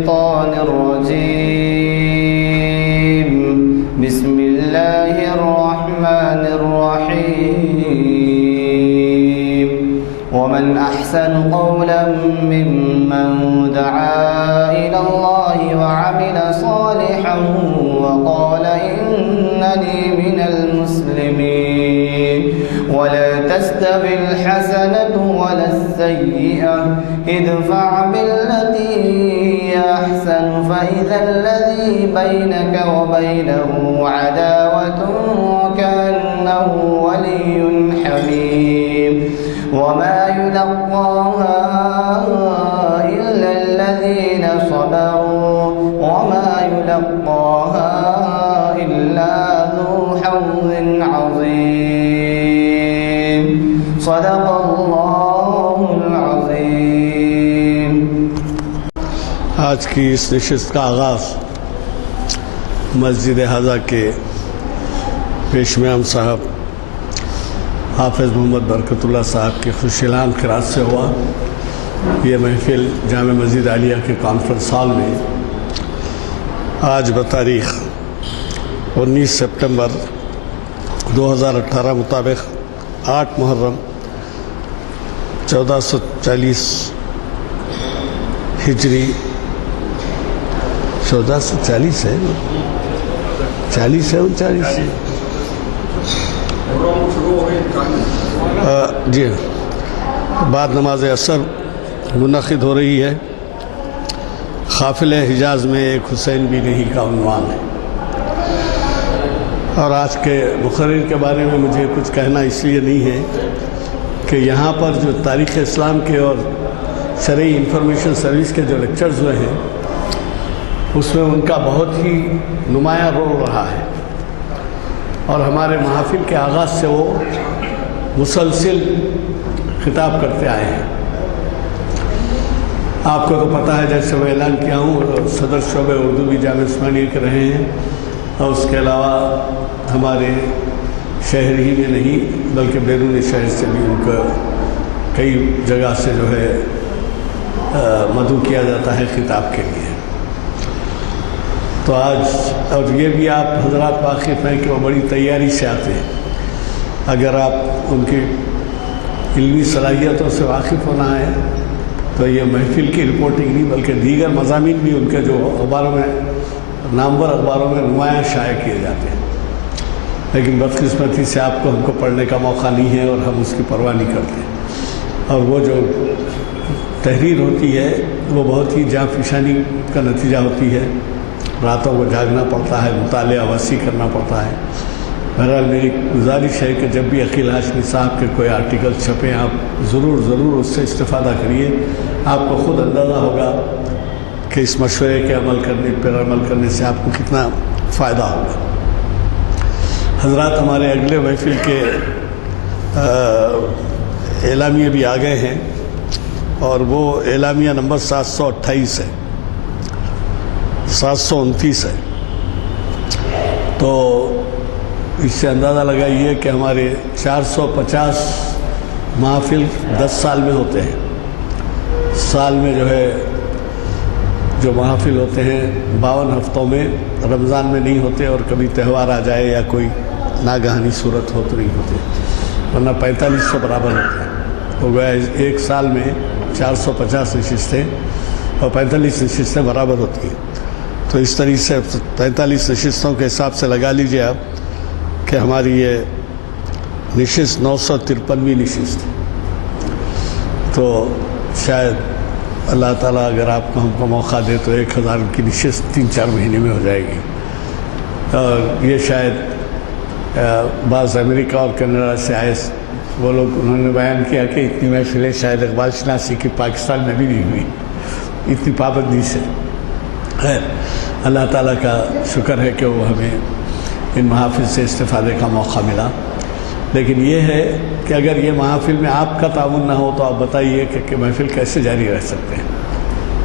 الشيطان الرجيم. بسم الله الرحمن الرحيم. ومن أحسن قولا ممن دعا إلى الله وعمل صالحا وقال إنني من المسلمين. ولا تستوي الحسنة ولا السيئة ادفع بالتي هي أحسن فإذا الذي بينك وبينه عداوة كأنه ولي حميم. وما يلقاها إلا الذين صبروا وما يلقاها إلا ذو حظ عظيم. صدق الله العظيم. آج کی اس نشست کا آغاز مسجد حضا کے پیشمیام صاحب حافظ محمد برکت اللہ صاحب کی خوش اعلان قرات سے ہوا. یہ محفل جامع مسجد عالیہ کے کانفرنس ہال میں آج بتاریخ 19 سپٹمبر 2018 مطابق 8 محرم 1440 ہجری 1440 ہے 40 ہے 39 ہے جی بعد نماز عصر منعقد ہو رہی ہے. قافلہ حجاز میں ایک حسین بھی نہیں کا عنوان ہے. اور آج کے مقرر کے بارے میں مجھے کچھ کہنا اس لیے نہیں ہے کہ یہاں پر جو تاریخ اسلام کے اور شرعی انفارمیشن سروس کے جو لیکچرز ہوئے ہیں اس میں ان کا بہت ہی نمایاں رول رہا ہے. اور ہمارے محافل کے آغاز سے وہ مسلسل خطاب کرتے آئے ہیں. آپ کو تو پتہ ہے جیسے میں اعلان کیا ہوں صدر شعبہ اردو بھی جامعہ عثمانیہ کے رہے ہیں اور اس کے علاوہ ہمارے شہر ہی میں نہیں بلکہ بیرون شہر سے بھی ان کا کئی جگہ سے جو ہے مدعو کیا جاتا ہے خطاب کے لیے. تو آج اور یہ بھی آپ حضرات واقف ہیں کہ وہ بڑی تیاری سے آتے ہیں. اگر آپ ان کی علمی صلاحیتوں سے واقف ہونا ہے تو یہ محفل کی رپورٹنگ نہیں بلکہ دیگر مضامین بھی ان کے جو اخباروں میں نامور اخباروں میں نمایاں شائع کیے جاتے ہیں. لیکن بدقسمتی سے آپ کو ہم کو پڑھنے کا موقع نہیں ہے اور ہم اس کی پرواہ نہیں کرتے. اور وہ جو تحریر ہوتی ہے وہ بہت ہی جاں فشانی کا نتیجہ ہوتی ہے. راتوں کو جاگنا پڑتا ہے, مطالعہ وسیع کرنا پڑتا ہے. بہرحال میری گزارش ہے کہ جب بھی عقیل ہاشمی صاحب کے کوئی آرٹیکل چھپیں آپ ضرور اس سے استفادہ کریے. آپ کو خود اندازہ ہوگا کہ اس مشورے کے عمل کرنے سے آپ کو کتنا فائدہ ہوگا. حضرات ہمارے اگلے محفل کے اعلامیے بھی آ گئے ہیں اور وہ اعلامیہ نمبر 728 ہے 729 ہے. تو اس سے اندازہ لگائیے کہ ہمارے 450 محافل 10 سال میں ہوتے ہیں. سال میں جو محافل ہوتے ہیں 52 ہفتوں میں رمضان میں نہیں ہوتے اور کبھی تہوار آ جائے یا کوئی ناگہانی صورت ہو تو نہیں ہوتے ورنہ 4500 برابر ہوتے ہیں. ہو گیا ایک سال میں 450 نشستیں اور 45 نشستیں برابر ہوتی ہیں. تو اس طریقے سے 45 نشستوں کے حساب سے لگا لیجئے آپ کہ ہماری یہ نشست 953ویں نشست ہے. تو شاید اللہ تعالیٰ اگر آپ کو ہم کو موقع دے تو 1000 کی نشست 3-4 مہینے میں ہو جائے گی. اور یہ شاید بعض امریکہ اور کینیڈا سے آئے وہ لوگ انہوں نے بیان کیا کہ اتنی محفلیں شاید اقبال شناسی کی پاکستان میں بھی نہیں ہوئی اتنی پابندی سے. خیر اللہ تعالیٰ کا شکر ہے کہ وہ ہمیں ان محافل سے استفادے کا موقع ملا. لیکن یہ ہے کہ اگر یہ محافل میں آپ کا تعاون نہ ہو تو آپ بتائیے کہ محفل کیسے جاری رہ سکتے ہیں.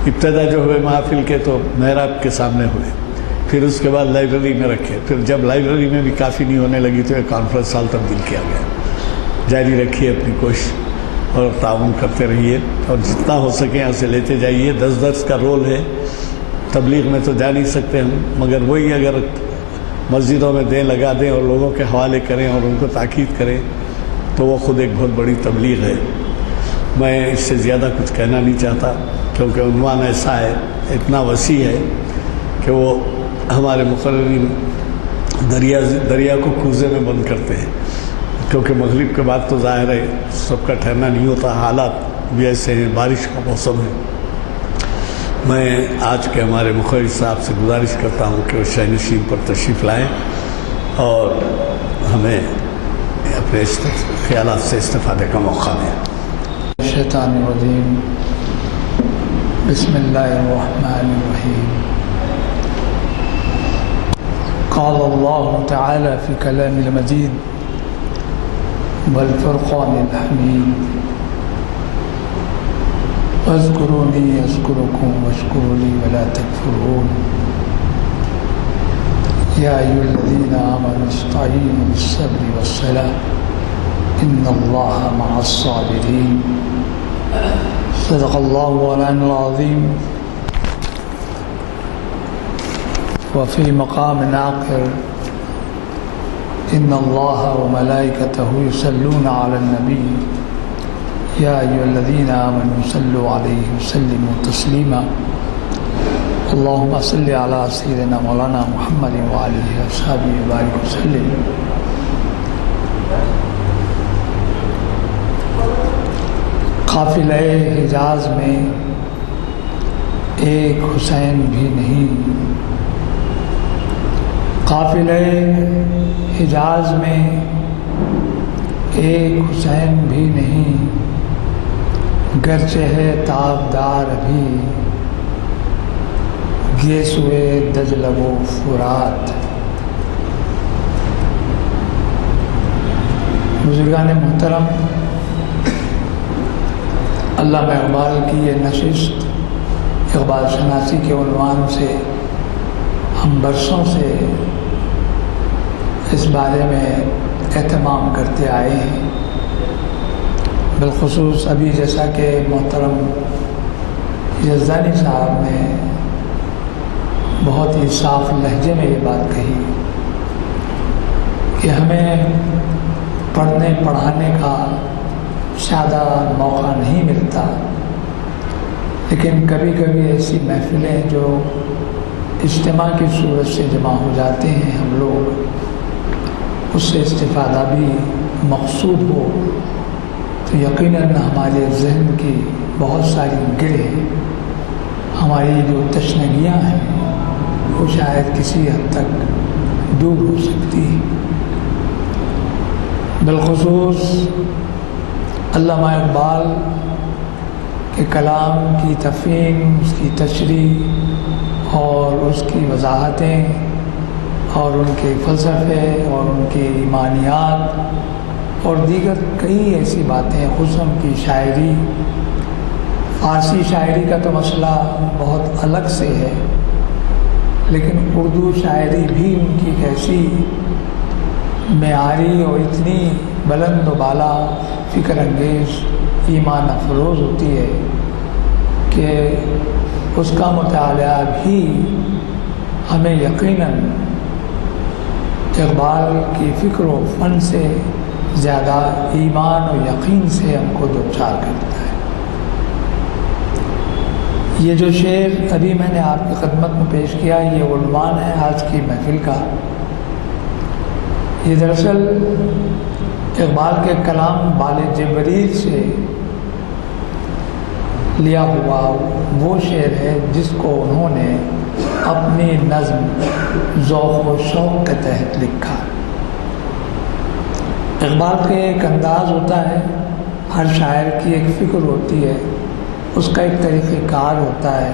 ابتدا جو ہوئے محافل کے تو محراب کے سامنے ہوئے, پھر اس کے بعد لائبریری میں رکھے, پھر جب لائبریری میں بھی کافی نہیں ہونے لگی تو ایک کانفرنس ہال تبدیل کیا گیا. جاری رکھیے اپنی کوشش اور تعاون کرتے رہیے اور جتنا ہو سکے یہاں سے لیتے جائیے. 10 درس کا رول ہے تبلیغ میں تو جا نہیں سکتے ہم، مگر وہی اگر مسجدوں میں دیں لگا دیں اور لوگوں کے حوالے کریں اور ان کو تاکید کریں تو وہ خود ایک بہت بڑی تبلیغ ہے۔ میں اس سے زیادہ کچھ کہنا نہیں چاہتا کیونکہ عنوان ایسا ہے، اتنا وسیع ہے کہ وہ ہمارے مقررین دریا کو کوزے میں بند کرتے ہیں، کیونکہ مغرب کے بعد تو ظاہر ہے سب کا ٹھہرنا نہیں ہوتا، حالات بھی ایسے ہیں، بارش کا موسم ہے۔ میں آج کے ہمارے مقرر صاحب سے گزارش کرتا ہوں کہ وہ شاہ نشین پر تشریف لائیں اور ہمیں اپنے خیالات سے استفادے کا موقع دیں۔ شیطان الرجیم، بسم اللہ الرحمن الرحیم۔ قال اللہ تعالی فی کلام المجید والفرقان الحمید، اذکرونی اذکرکم واشکروا لی ولا تکفرون، یا ایھا الذین آمنوا استعینوا بالصبر والصلاۃ ان اللہ مع الصابرین، صدق اللہ مولانا العظیم۔ وفي مقام آخر إن الله وملائكته يصلون على النبي يا أيها الذين آمنوا صلوا عليه وسلموا تسليما، اللهم صل على سيدنا مولانا محمد وآله وصحبه وبارك وسلم۔ قافلہ حجاز میں ایک حسین بھی نہیں، قافلہ حجاز میں ایک حسین بھی نہیں، گرچہ ہے تابدار ابھی گیسوئے دجلہ و فرات۔ بزرگان محترم، علامہ اقبال کی یہ نشست اقبال شناسی کے عنوان سے ہم برسوں سے اس بارے میں اہتمام کرتے آئے ہیں، بالخصوص ابھی جیسا کہ محترم یزدانی صاحب نے بہت ہی صاف لہجے میں یہ بات کہی کہ ہمیں پڑھنے پڑھانے کا زیادہ موقع نہیں ملتا، لیکن کبھی کبھی ایسی محفلیں جو اجتماع کی صورت سے جمع ہو جاتے ہیں، ہم لوگ اس سے استفادہ بھی مقصود ہو تو یقیناً ہمارے ذہن کی بہت ساری گرہ، ہماری جو تشنگیاں ہیں وہ شاید کسی حد تک دور ہو سکتی ہیں۔ بالخصوص علامہ اقبال کے کلام کی تفہیم، اس کی تشریح اور اس کی وضاحتیں اور ان کے فلسفے اور ان کی ایمانیات اور دیگر کئی ایسی باتیں، قسم کی شاعری، فارسی شاعری کا تو مسئلہ بہت الگ سے ہے، لیکن اردو شاعری بھی ان کی کیسی معیاری اور اتنی بلند و بالا، فکر انگیز، ایمان افروز ہوتی ہے کہ اس کا مطالعہ بھی ہمیں یقیناً اقبال کی فکر و فن سے زیادہ ایمان و یقین سے ہم کو دوچار کرتا ہے۔ یہ جو شعر ابھی میں نے آپ کی خدمت میں پیش کیا، یہ عنوان ہے آج کی محفل کا۔ یہ دراصل اقبال کے کلام بال جبریل سے لیا ہوا وہ شعر ہے جس کو انہوں نے اپنی نظم ذوق و شوق کے تحت لکھا۔ اقبال کا ایک انداز ہوتا ہے، ہر شاعر کی ایک فکر ہوتی ہے، اس کا ایک طریقہ کار ہوتا ہے،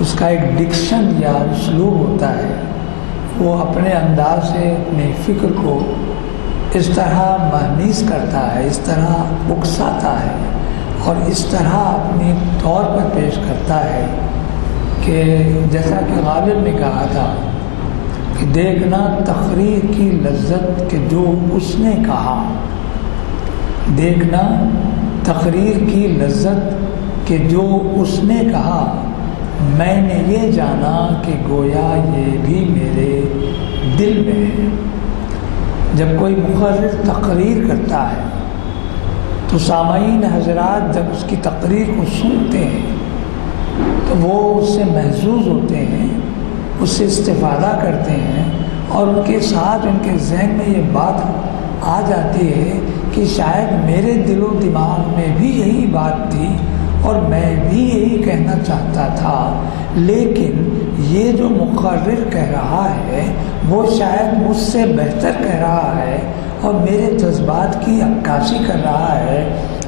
اس کا ایک ڈکشن یا اسلوب ہوتا ہے۔ وہ اپنے انداز سے اپنی فکر کو اس طرح مہمیز کرتا ہے، اس طرح اکساتا ہے اور اس طرح اپنی طور پر پیش کرتا ہے کہ جیسا کہ غالب نے کہا تھا کہ دیکھنا تقریر کی لذت کہ جو اس نے کہا، دیکھنا تقریر کی لذت کہ جو اس نے کہا، میں نے یہ جانا کہ گویا یہ بھی میرے دل میں ہے۔ جب کوئی مقرر تقریر کرتا ہے تو سامعین حضرات جب اس کی تقریر کو سنتے ہیں تو وہ اس سے محظوظ ہوتے ہیں، اس سے استفادہ کرتے ہیں، اور ان کے ساتھ ان کے ذہن میں یہ بات آ جاتی ہے کہ شاید میرے دل و دماغ میں بھی یہی بات تھی اور میں بھی یہی کہنا چاہتا تھا، لیکن یہ جو مقرر کہہ رہا ہے وہ شاید مجھ سے بہتر کہہ رہا ہے اور میرے جذبات کی عکاسی کر رہا ہے،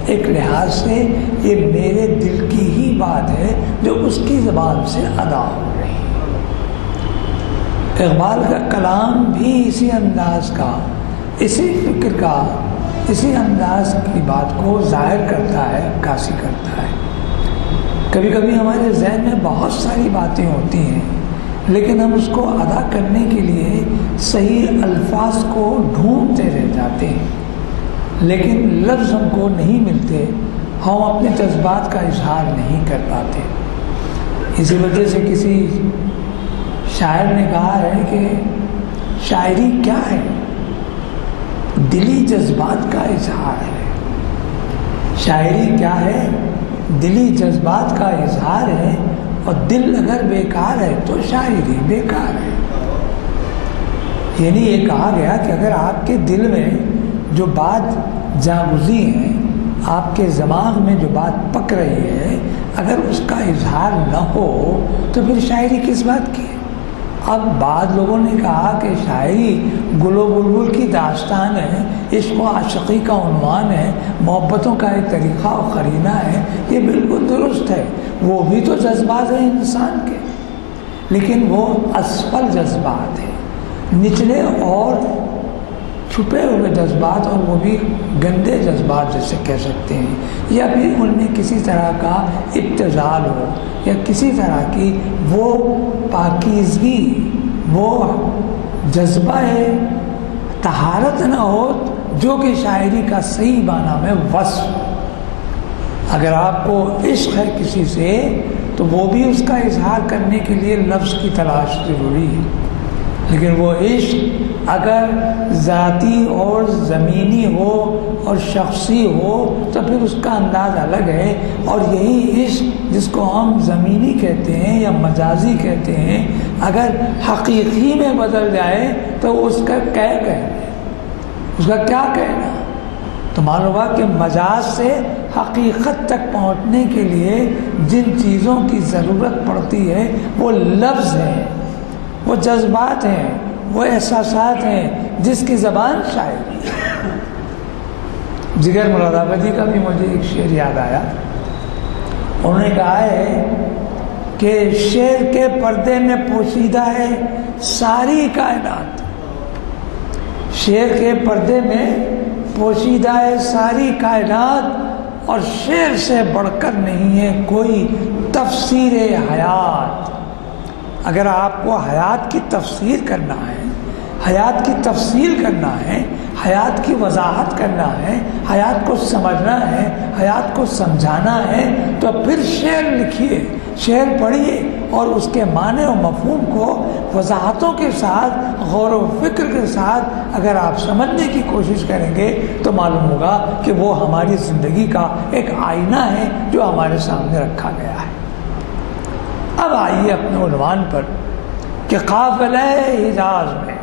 ایک لحاظ سے یہ میرے دل کی ہی بات ہے جو اس کی زبان سے ادا ہو رہی ہے۔ اقبال کا کلام بھی اسی انداز کا، اسی فکر کا، اسی انداز کی بات کو ظاہر کرتا ہے، عکاسی کرتا ہے۔ کبھی کبھی ہمارے ذہن میں بہت ساری باتیں ہوتی ہیں، لیکن ہم اس کو ادا کرنے کے لیے صحیح الفاظ کو ڈھونڈتے رہ جاتے ہیں، لیکن لفظ ہم کو نہیں ملتے، ہم اپنے جذبات کا اظہار نہیں کر پاتے۔ اسی وجہ سے کسی شاعر نے کہا ہے کہ شاعری کیا ہے؟ دلی جذبات کا اظہار ہے۔ شاعری کیا ہے؟ دلی جذبات کا اظہار ہے، اور دل اگر بیکار ہے تو شاعری بیکار ہے۔ یعنی یہ کہا گیا کہ اگر آپ کے دل میں جو بات جاگزی ہے، آپ کے دماغ میں جو بات پک رہی ہے، اگر اس کا اظہار نہ ہو تو پھر شاعری کس بات کی ہے؟ اب بعض لوگوں نے کہا کہ شاعری گل و بلبل کی داستان ہے، عشق و عاشقی کا عنوان ہے، محبتوں کا ایک طریقہ و قرینہ ہے۔ یہ بالکل درست ہے، وہ بھی تو جذبات ہیں انسان کے، لیکن وہ اسفل جذبات ہیں، نچلے اور چھپے ہوئے جذبات، اور وہ بھی گندے جذبات جیسے کہہ سکتے ہیں، یا پھر ان میں کسی طرح کا ابتذال ہو یا کسی طرح کی وہ پاکیزگی، وہ جذبہ طہارت نہ ہو جو کہ شاعری کا صحیح معنی میں وصف۔ اگر آپ کو عشق ہے کسی سے تو وہ بھی اس کا اظہار کرنے کے لیے لفظ کی تلاش ضروری ہے، لیکن وہ عشق اگر ذاتی اور زمینی ہو اور شخصی ہو تو پھر اس کا انداز الگ ہے، اور یہی عشق جس کو ہم زمینی کہتے ہیں یا مجازی کہتے ہیں، اگر حقیقی میں بدل جائے تو اس کا کیا کہنا، اس کا کیا کہنا؟ تو معلوم ہوا کہ مجاز سے حقیقت تک پہنچنے کے لیے جن چیزوں کی ضرورت پڑتی ہے وہ لفظ ہیں، وہ جذبات ہیں، وہ احساسات ہیں، جس کی زبان شاعری ہے۔ جگر مراد آبادی کا بھی مجھے ایک شعر یاد آیا۔ انہوں نے کہا ہے کہ شعر کے پردے میں پوشیدہ ہے ساری کائنات، شعر کے پردے میں پوشیدہ ہے ساری کائنات، اور شعر سے بڑھ کر نہیں ہے کوئی تفسیر حیات۔ اگر آپ کو حیات کی تفسیر کرنا ہے، حیات کی تفصیل کرنا ہے، حیات کی وضاحت کرنا ہے، حیات کو سمجھنا ہے، حیات کو سمجھانا ہے، تو پھر شعر لکھیے، شعر پڑھیے، اور اس کے معنی و مفہوم کو وضاحتوں کے ساتھ، غور و فکر کے ساتھ اگر آپ سمجھنے کی کوشش کریں گے تو معلوم ہوگا کہ وہ ہماری زندگی کا ایک آئینہ ہے جو ہمارے سامنے رکھا گیا ہے۔ اب آئیے اپنے عنوان پر کہ قافلہ حجاز میں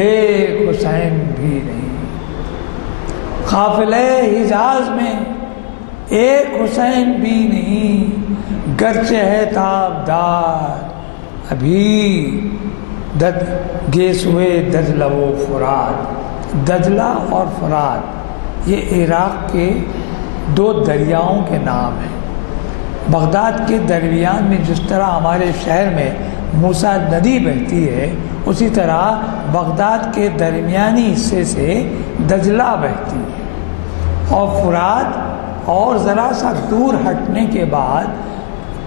ایک حسین بھی نہیں، قافلہ حجاز میں ایک حسین بھی نہیں، گرچہ ہے تابدار ابھی گیسوئے دجلہ و فرات۔ دجلہ اور فرات یہ عراق کے دو دریاؤں کے نام ہیں۔ بغداد کے درمیان میں جس طرح ہمارے شہر میں موسیٰ ندی بہتی ہے، اسی طرح بغداد کے درمیانی حصے سے دجلہ بہتی ہے، اور فرات اور ذرا سا دور ہٹنے کے بعد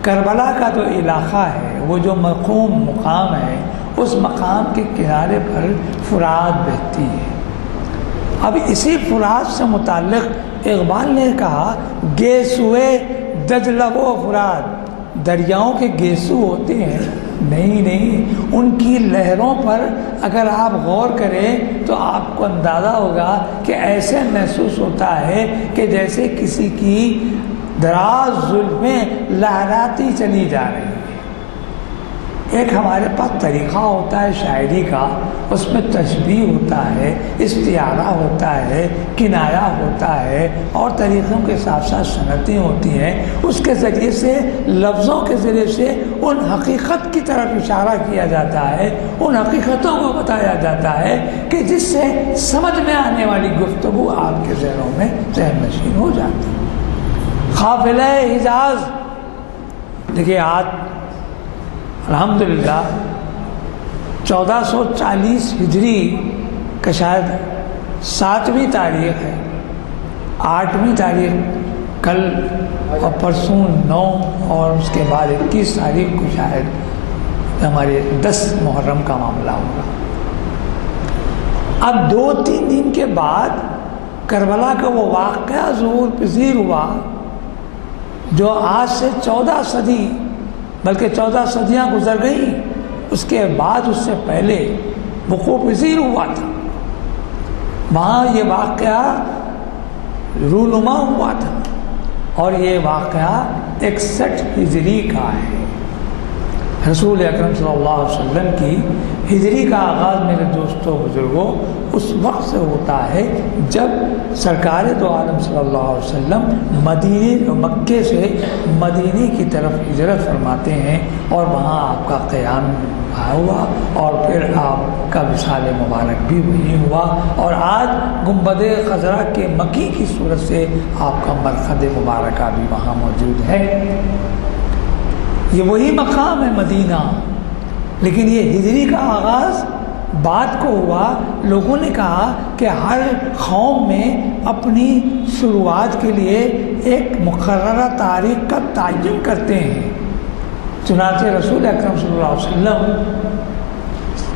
کربلا کا جو علاقہ ہے، وہ جو مقام ہے، اس مقام کے کنارے پر فرات بہتی ہے۔ اب اسی فرات سے متعلق اقبال نے کہا گیسوئے دجلہ و فرات، دریاؤں کے گیسو ہوتے ہیں، نہیں، ان کی لہروں پر اگر آپ غور کریں تو آپ کو اندازہ ہوگا کہ ایسے محسوس ہوتا ہے کہ جیسے کسی کی دراز زلفیں لہراتی چلی جا رہی ہیں۔ ایک ہمارے پاس طریقہ ہوتا ہے شاعری کا، اس میں تشبیہ ہوتا ہے، استعارہ ہوتا ہے، کنایہ ہوتا ہے، اور طریقوں کے ساتھ ساتھ صنعتیں ہوتی ہیں۔ اس کے ذریعے سے، لفظوں کے ذریعے سے ان حقیقت کی طرف اشارہ کیا جاتا ہے، ان حقیقتوں کو بتایا جاتا ہے کہ جس سے سمجھ میں آنے والی گفتگو آپ کے ذہنوں میں ذہن نشین ہو جاتی ہے۔ قافلہ حجاز، دیکھیے آج الحمدللہ 1440 ہجری کا شاید 7ویں تاریخ ہے، 8ویں تاریخ کل اور پرسوں 9 اور اس کے بعد 21 تاریخ کو شاید ہمارے 10 محرم کا معاملہ ہوگا۔ اب 2-3 دن کے بعد کربلا کا وہ واقعہ ظہور پذیر ہوا جو آج سے 14 صدی بلکہ 14 صدیاں گزر گئیں، اس کے بعد اس سے پہلے وقوع پذیر ہوا تھا۔ وہاں یہ واقعہ رونما ہوا تھا اور یہ واقعہ 61 ہجری کا ہے۔ رسول اکرم صلی اللہ علیہ وسلم کی ہجری کا آغاز میرے دوستوں بزرگوں اس وقت سے ہوتا ہے جب سرکار دو عالم صلی اللہ علیہ وسلم مکے سے مدینے کی طرف ہجرت فرماتے ہیں اور وہاں آپ کا قیام ہوا اور پھر آپ کا وصال مبارک بھی وہی ہوا، اور آج گنبد خضرا کے مکی کی صورت سے آپ کا مرقد مبارکہ بھی وہاں موجود ہے۔ یہ وہی مقام ہے مدینہ، لیکن یہ ہجری کا آغاز بعد کو ہوا۔ لوگوں نے کہا کہ ہر قوم میں اپنی شروعات کے لیے ایک مقررہ تاریخ کا تعین کرتے ہیں، چنانچہ رسول اکرم صلی اللہ علیہ وسلم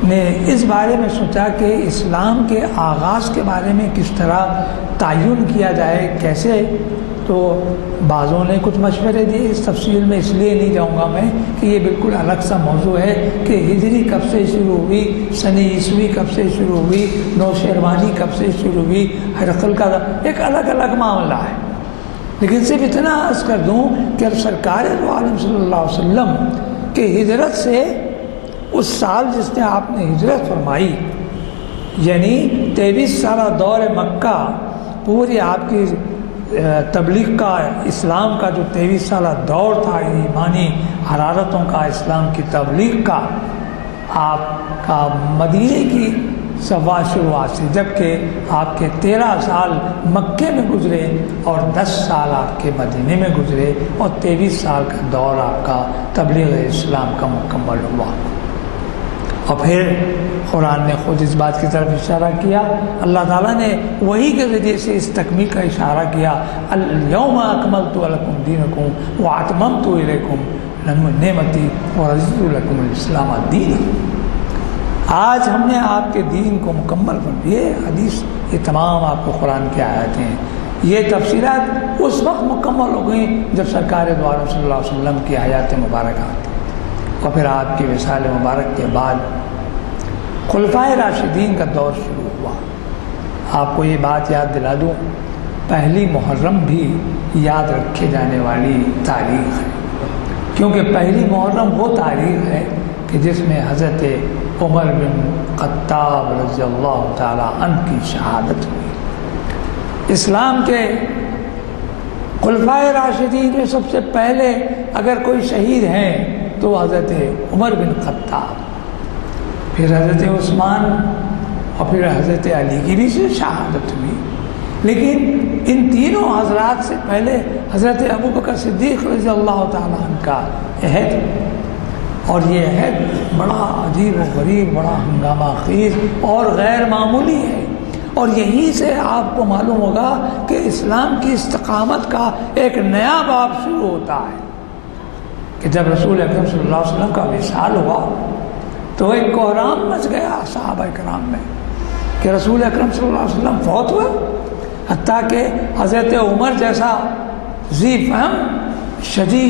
نے اس بارے میں سوچا کہ اسلام کے آغاز کے بارے میں کس طرح تعین کیا جائے، کیسے، تو بعضوں نے کچھ مشورے دیے۔ اس تفصیل میں اس لیے نہیں جاؤں گا میں کہ یہ بالکل الگ سا موضوع ہے کہ ہجری کب سے شروع ہوئی، سن عیسوی کب سے شروع ہوئی، نوشیروانی کب سے شروع ہوئی، ہرقل کا ایک الگ الگ معاملہ ہے۔ لیکن صرف اتنا عرض کر دوں کہ سرکار دو عالم صلی اللہ علیہ وسلم کہ ہجرت سے اس سال جس نے آپ نے ہجرت فرمائی، یعنی 23 سالہ دور مکہ، پوری آپ کی تبلیغ کا، اسلام کا جو 23 سالہ دور تھا، ایمانی حرارتوں کا، اسلام کی تبلیغ کا، آپ کا مدینے کی شروعات سے، جبکہ آپ کے 13 سال مکے میں گزرے اور 10 سال آپ کے مدینے میں گزرے اور 23 سال کا دور آپ کا تبلیغ اسلام کا مکمل ہوا۔ اور پھر قرآن نے خود اس بات کی طرف اشارہ کیا، اللہ تعالیٰ نے وہی کے ذریعے سے اس تکمیل کا اشارہ کیا، الیوم اکملت لکم دینکم واتممت علیکم نعمتی ورضیت لکم الاسلام دینا۔ آج ہم نے آپ کے دین کو مکمل کر، یہ حدیث، یہ تمام آپ کو قرآن کی آیتیں ہیں، یہ تفصیلات اس وقت مکمل ہو گئیں جب سرکار دو عالم صلی اللہ علیہ وسلم کی حیات مبارکہ تھی، اور پھر آپ کی وصال مبارک کے بعد خلفائے راشدین کا دور شروع ہوا۔ آپ کو یہ بات یاد دلا دوں، پہلی محرم بھی یاد رکھے جانے والی تاریخ ہے، کیونکہ پہلی محرم وہ تاریخ ہے کہ جس میں حضرت عمر بن خطاب رضی اللہ تعالیٰ عنہ کی شہادت ہوئی۔ اسلام کے خلفائے راشدین میں سب سے پہلے اگر کوئی شہید ہیں تو حضرت عمر بن خطاب، پھر حضرت عثمان اور پھر حضرت علی کی بھی شہادت ہوئی، لیکن ان تینوں حضرات سے پہلے حضرت ابوبکر صدیق رضی اللہ تعالیٰ عنہ کا عہد، اور یہ عہد بڑا عجیب و غریب، بڑا ہنگامہ خیز اور غیر معمولی ہے، اور یہیں سے آپ کو معلوم ہوگا کہ اسلام کی استقامت کا ایک نیا باب شروع ہوتا ہے کہ جب رسول اکرم صلی اللہ علیہ وسلم کا وصال ہوا تو ایک کوہرام مچ گیا صحابہ کرام میں کہ رسول اکرم صلی اللہ علیہ وسلم فوت ہوئے، حتیٰ کہ حضرت عمر جیسا ذی فہم شجی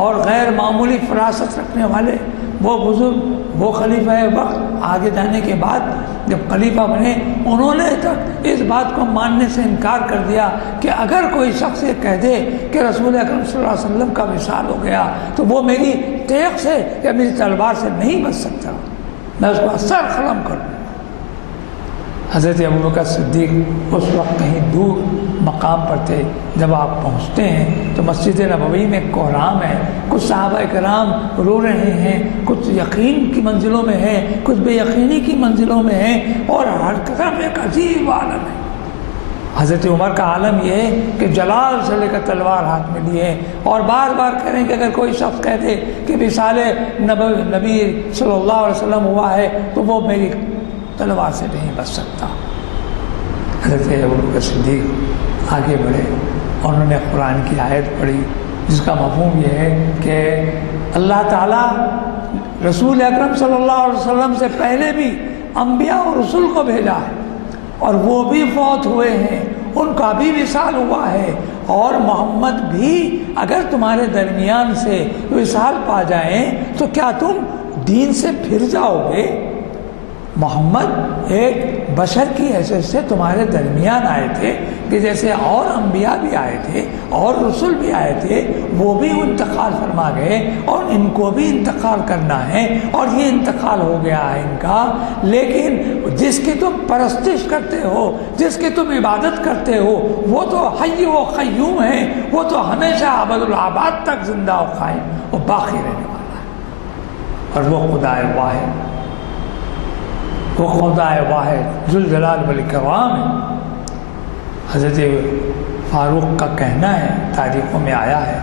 اور غیر معمولی فراست رکھنے والے وہ بزرگ، وہ خلیفہ وقت آگے جانے کے بعد جب خلیفہ بنے، انہوں نے تک اس بات کو ماننے سے انکار کر دیا کہ اگر کوئی شخص یہ کہہ دے کہ رسول اکرم صلی اللہ علیہ وسلم کا وصال ہو گیا تو وہ میری تیغ سے یا میری تلوار سے نہیں بچ سکتا، میں اس کو اثر قلم کر دوں۔ حضرت ابوبکر صدیق اس وقت کہیں دور مقام پر تھے۔ جب آپ پہنچتے ہیں تو مسجد نبوی میں کوہرام ہے، کچھ صحابہ کرام رو رہے ہیں، کچھ یقین کی منزلوں میں ہیں، کچھ بے یقینی کی منزلوں میں ہیں، اور ہر قدم ایک عجیب عالم ہے۔ حضرت عمر کا عالم یہ ہے کہ جلال سے لے کر تلوار ہاتھ میں لیے اور بار بار کہہ رہے ہیں کہ اگر کوئی شخص کہتے کہ وصال نبی صلی اللہ علیہ وسلم ہوا ہے تو وہ میری تلوار سے نہیں بچ سکتا۔ حضرت ابوبکر صدیق آگے بڑھے، انہوں نے قرآن کی آیت پڑھی جس کا مفہوم یہ ہے کہ اللہ تعالیٰ رسول اکرم صلی اللہ علیہ وسلم سے پہلے بھی انبیاء اور رسول کو بھیجا ہے، اور وہ بھی فوت ہوئے ہیں، ان کا بھی وصال ہوا ہے، اور محمد بھی اگر تمہارے درمیان سے وصال پا جائیں تو کیا تم دین سے پھر جاؤ گے؟ محمد ایک بشر کی حیثیت سے تمہارے درمیان آئے تھے کہ جیسے اور انبیاء بھی آئے تھے اور رسول بھی آئے تھے، وہ بھی انتقال فرما گئے اور ان کو بھی انتقال کرنا ہے، اور یہ انتقال ہو گیا ہے ان کا، لیکن جس کی تم پرستش کرتے ہو، جس کی تم عبادت کرتے ہو، وہ تو حی و قیوم ہے، وہ تو ہمیشہ ابدالآباد تک زندہ و قائم وہ باقی رہنے والا ہے، اور وہ خدا واحد، وہ خدا واحد ذوالجلال والاکرام ہے۔ حضرت فاروق کا کہنا ہے، تاریخوں میں آیا ہے،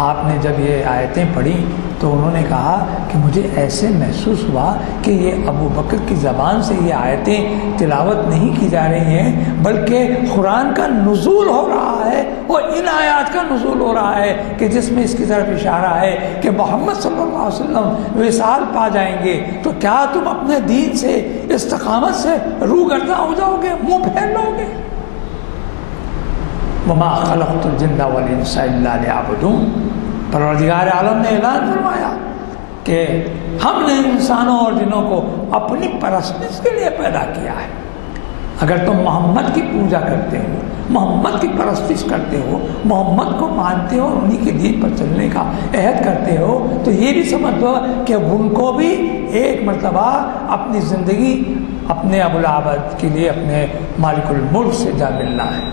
آپ نے جب یہ آیتیں پڑھی تو انہوں نے کہا کہ مجھے ایسے محسوس ہوا کہ یہ ابو بکر کی زبان سے یہ آیتیں تلاوت نہیں کی جا رہی ہیں بلکہ قرآن کا نزول ہو رہا ہے، اور ان آیات کا نزول ہو رہا ہے کہ جس میں اس کی طرف اشارہ ہے کہ محمد صلی اللہ علیہ وسلم وصال پا جائیں گے تو کیا تم اپنے دین سے، استقامت سے روگرداں ہو جاؤ گے، منہ پھیر لو گے؟ وَمَا خَلَقْتُ الْجِنَّ وَالْإِنسَ إِلَّا لِيَعْبُدُونَ۔ پروردگار عالم نے اعلان فرمایا کہ ہم نے انسانوں اور جنوں کو اپنی پرستش کے لیے پیدا کیا ہے۔ اگر تم محمد کی پوجا کرتے ہو، محمد کی پرستش کرتے ہو، محمد کو مانتے ہو اور انہی کے دین پر چلنے کا عہد کرتے ہو تو یہ بھی سمجھ لو کہ ان کو بھی ایک مرتبہ اپنی زندگی اپنے ابوالعبد کے لیے اپنے مالک الملک سے جا ملنا ہے،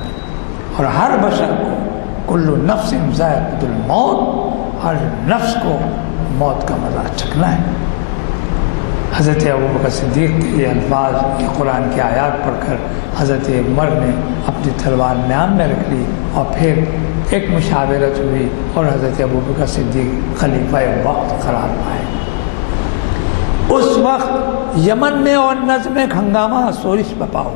اور ہر بشر کو کل نفس ذائقۃ الموت، ہر نفس کو موت کا مزہ چکھنا ہے۔ حضرت ابوبکر صدیق کے یہ الفاظ، یہ قرآن کی آیات پڑھ کر حضرت عمر نے اپنی تلوار میان میں رکھ لی، اور پھر ایک مشاورت ہوئی اور حضرت ابوبکر صدیق خلیفہ وقت قرار پائے۔ اس وقت یمن میں اور نجد میں ہنگامہ سورش بپا ہو،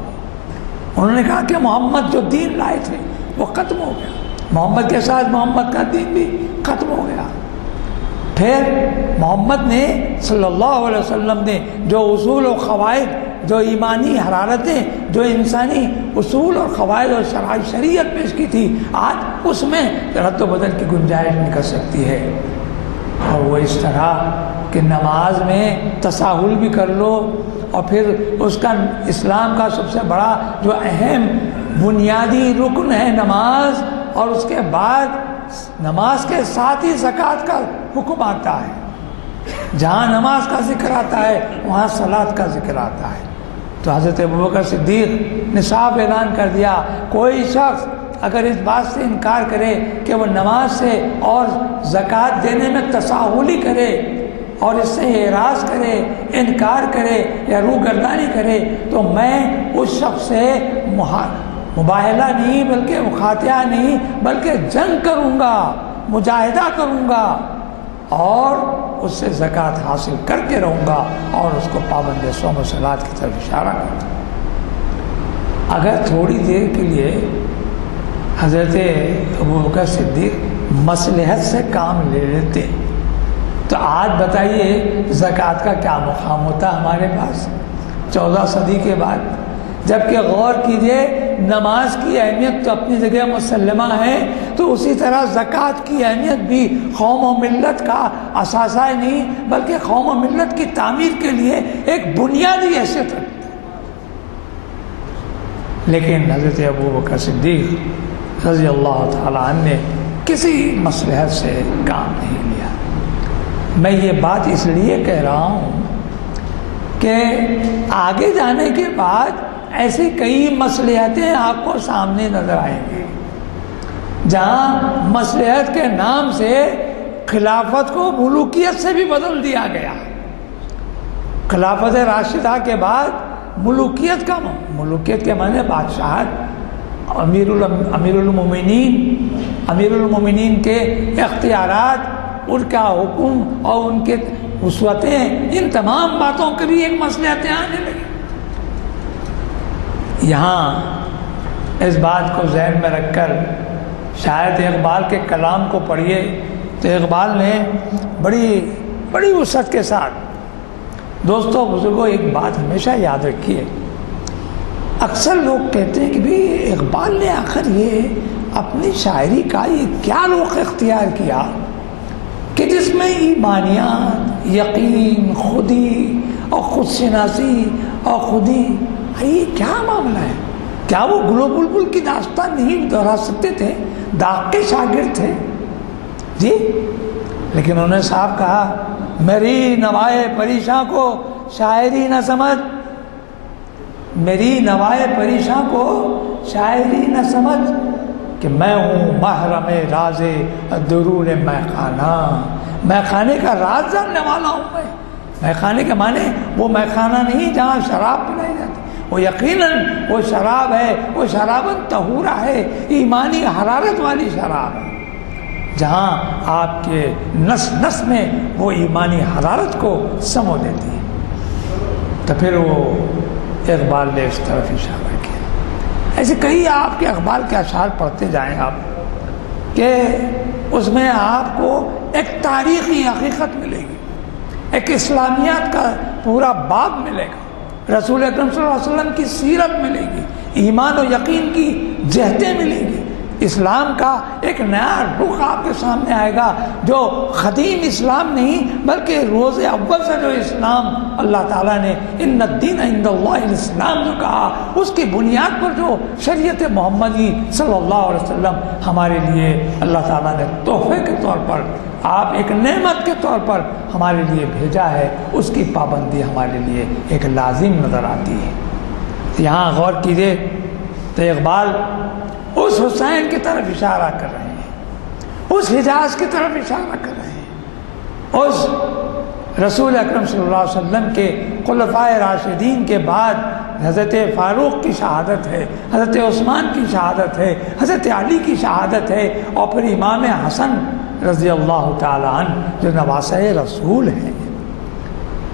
انہوں نے کہا کہ محمد جو دین لائے تھے وہ ختم ہو گیا، محمد کے ساتھ محمد کا دین بھی ختم ہو گیا۔ پھر محمد نے صلی اللہ علیہ وسلم نے جو اصول و قواعد، جو ایمانی حرارتیں، جو انسانی اصول اور قواعد اور شریعت پیش کی تھی، آج اس میں رد و بدل کی گنجائش نکل سکتی ہے، اور وہ اس طرح کہ نماز میں تساہل بھی کر لو، اور پھر اس کا اسلام کا سب سے بڑا جو اہم بنیادی رکن ہے نماز، اور اس کے بعد نماز کے ساتھ ہی زکوٰۃ کا حکم آتا ہے، جہاں نماز کا ذکر آتا ہے وہاں صلاۃ کا ذکر آتا ہے۔ تو حضرت ابوبکر صدیق نے صاف اعلان کر دیا، کوئی شخص اگر اس بات سے انکار کرے کہ وہ نماز سے اور زکوٰۃ دینے میں تساہلی کرے اور اس سے اعراض کرے، انکار کرے یا روگردانی کرے، تو میں اس شخص سے مباہلہ نہیں بلکہ مخاطعہ نہیں بلکہ جنگ کروں گا، مجاہدہ کروں گا، اور اس سے زکوٰۃ حاصل کر کے رہوں گا، اور اس کو پابند صوم و صلاۃ کی طرف اشارہ کروں گا۔ اگر تھوڑی دیر کے لیے حضرت ابوبکر صدیق مصلحت سے کام لے لیتے تو آج بتائیے زکوٰۃ کا کیا مقام ہوتا ہمارے پاس 14 صدی کے بعد۔ جبکہ غور کیجئے نماز کی اہمیت تو اپنی جگہ مسلمہ ہے، تو اسی طرح زکوٰۃ کی اہمیت بھی قوم و ملت کا اثاثہ نہیں بلکہ قوم و ملت کی تعمیر کے لیے ایک بنیادی حیثیت رکھتی ہے۔ لیکن حضرت ابوبکر صدیق رضی اللہ تعالیٰ عنہ نے کسی مصلحت سے کام نہیں لیا۔ میں یہ بات اس لیے کہہ رہا ہوں کہ آگے جانے کے بعد ایسی کئی مصلحتیں آپ کو سامنے نظر آئیں گی جہاں مصلحت کے نام سے خلافت کو ملوکیت سے بھی بدل دیا گیا۔ خلافت راشدہ کے بعد ملوکیت کے معنی بادشاہت، امیر المومنین کے اختیارات، ان کا حکم اور ان کے وسعتیں، ان تمام باتوں کے بھی ایک مصلحتیں آنے لگی۔ یہاں اس بات کو ذہن میں رکھ کر شاید اقبال کے کلام کو پڑھیے تو اقبال نے بڑی وسعت کے ساتھ، دوستوں بزرگوں ایک بات ہمیشہ یاد رکھیے، اکثر لوگ کہتے ہیں کہ بھی اقبال نے آخر یہ اپنی شاعری کا یہ کیا رخ اختیار کیا کہ جس میں ایمانیات، یقین، خودی اور خود شناسی اور خودی، یہ کیا معاملہ ہے؟ کیا وہ گل و بلبل کی داستان نہیں دہرا سکتے تھے؟ داغ کے شاگرد تھے جی، لیکن انہوں نے صاحب کہا میری نوائے پریشاں کو شاعری نہ سمجھ، میری نوائے پریشاں کو شاعری نہ سمجھ کہ میں ہوں محرم راز درون میخانہ، میخانے کا راز جاننے والا ہوں میں۔ میخانے کے معنی وہ میخانہ نہیں جہاں شراب پلائی جاتی، وہ یقیناً وہ شراب ہے، وہ شرابن طہورہ ہے، ایمانی حرارت والی شراب ہے، جہاں آپ کے نس نس میں وہ ایمانی حرارت کو سمو دیتی ہے۔ تو پھر وہ اقبال نے اس طرف اشارہ کیا۔ ایسے کئی آپ کے اقبال کے اشعار پڑھتے جائیں آپ کہ اس میں آپ کو ایک تاریخی حقیقت ملے گی، ایک اسلامیات کا پورا باب ملے گا، رسول اکرم صلی اللہ علیہ وسلم کی سیرت ملے گی، ایمان و یقین کی جہتیں ملیں گی، اسلام کا ایک نیا رخ آپ کے سامنے آئے گا جو قدیم اسلام نہیں بلکہ روز اول سے جو اسلام اللہ تعالیٰ نے ان الدین عند اللہ الاسلام جو کہا، اس کی بنیاد پر جو شریعت محمدی صلی اللہ علیہ وسلم ہمارے لیے اللہ تعالیٰ نے تحفے کے طور پر، آپ ایک نعمت کے طور پر ہمارے لیے بھیجا ہے، اس کی پابندی ہمارے لیے ایک لازم نظر آتی ہے۔ یہاں غور کیجیے تو اقبال اس حسین کی طرف اشارہ کر رہے ہیں، اس حجاز کی طرف اشارہ کر رہے ہیں، اس رسول اکرم صلی اللہ علیہ وسلم کے خلفائے راشدین کے بعد حضرت فاروق کی شہادت ہے، حضرت عثمان کی شہادت ہے، حضرت علی کی شہادت ہے، اور پھر امام حسن رضی اللہ تعالیٰ عنہ جو نواسہ رسول ہیں،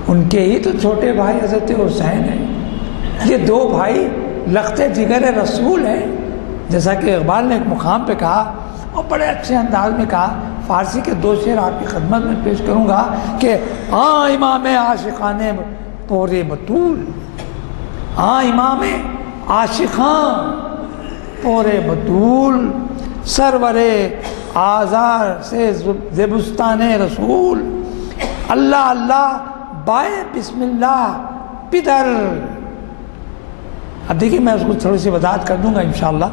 ان کے ہی تو چھوٹے بھائی حضرت حسین ہیں۔ یہ دو بھائی لخت جگر رسول ہیں، جیسا کہ اقبال نے ایک مقام پہ کہا اور بڑے اچھے انداز میں کہا، فارسی کے دو شعر آپ کی خدمت میں پیش کروں گا کہ آں امام عاشقان پورے بطول، آں امام عاشقان پورے بطول، سرور آزار سے زبستان رسول، اللہ اللہ بائے بسم اللہ پدر۔ اب دیکھیے میں اس کو تھوڑی سی وضاحت کر دوں گا انشاءاللہ۔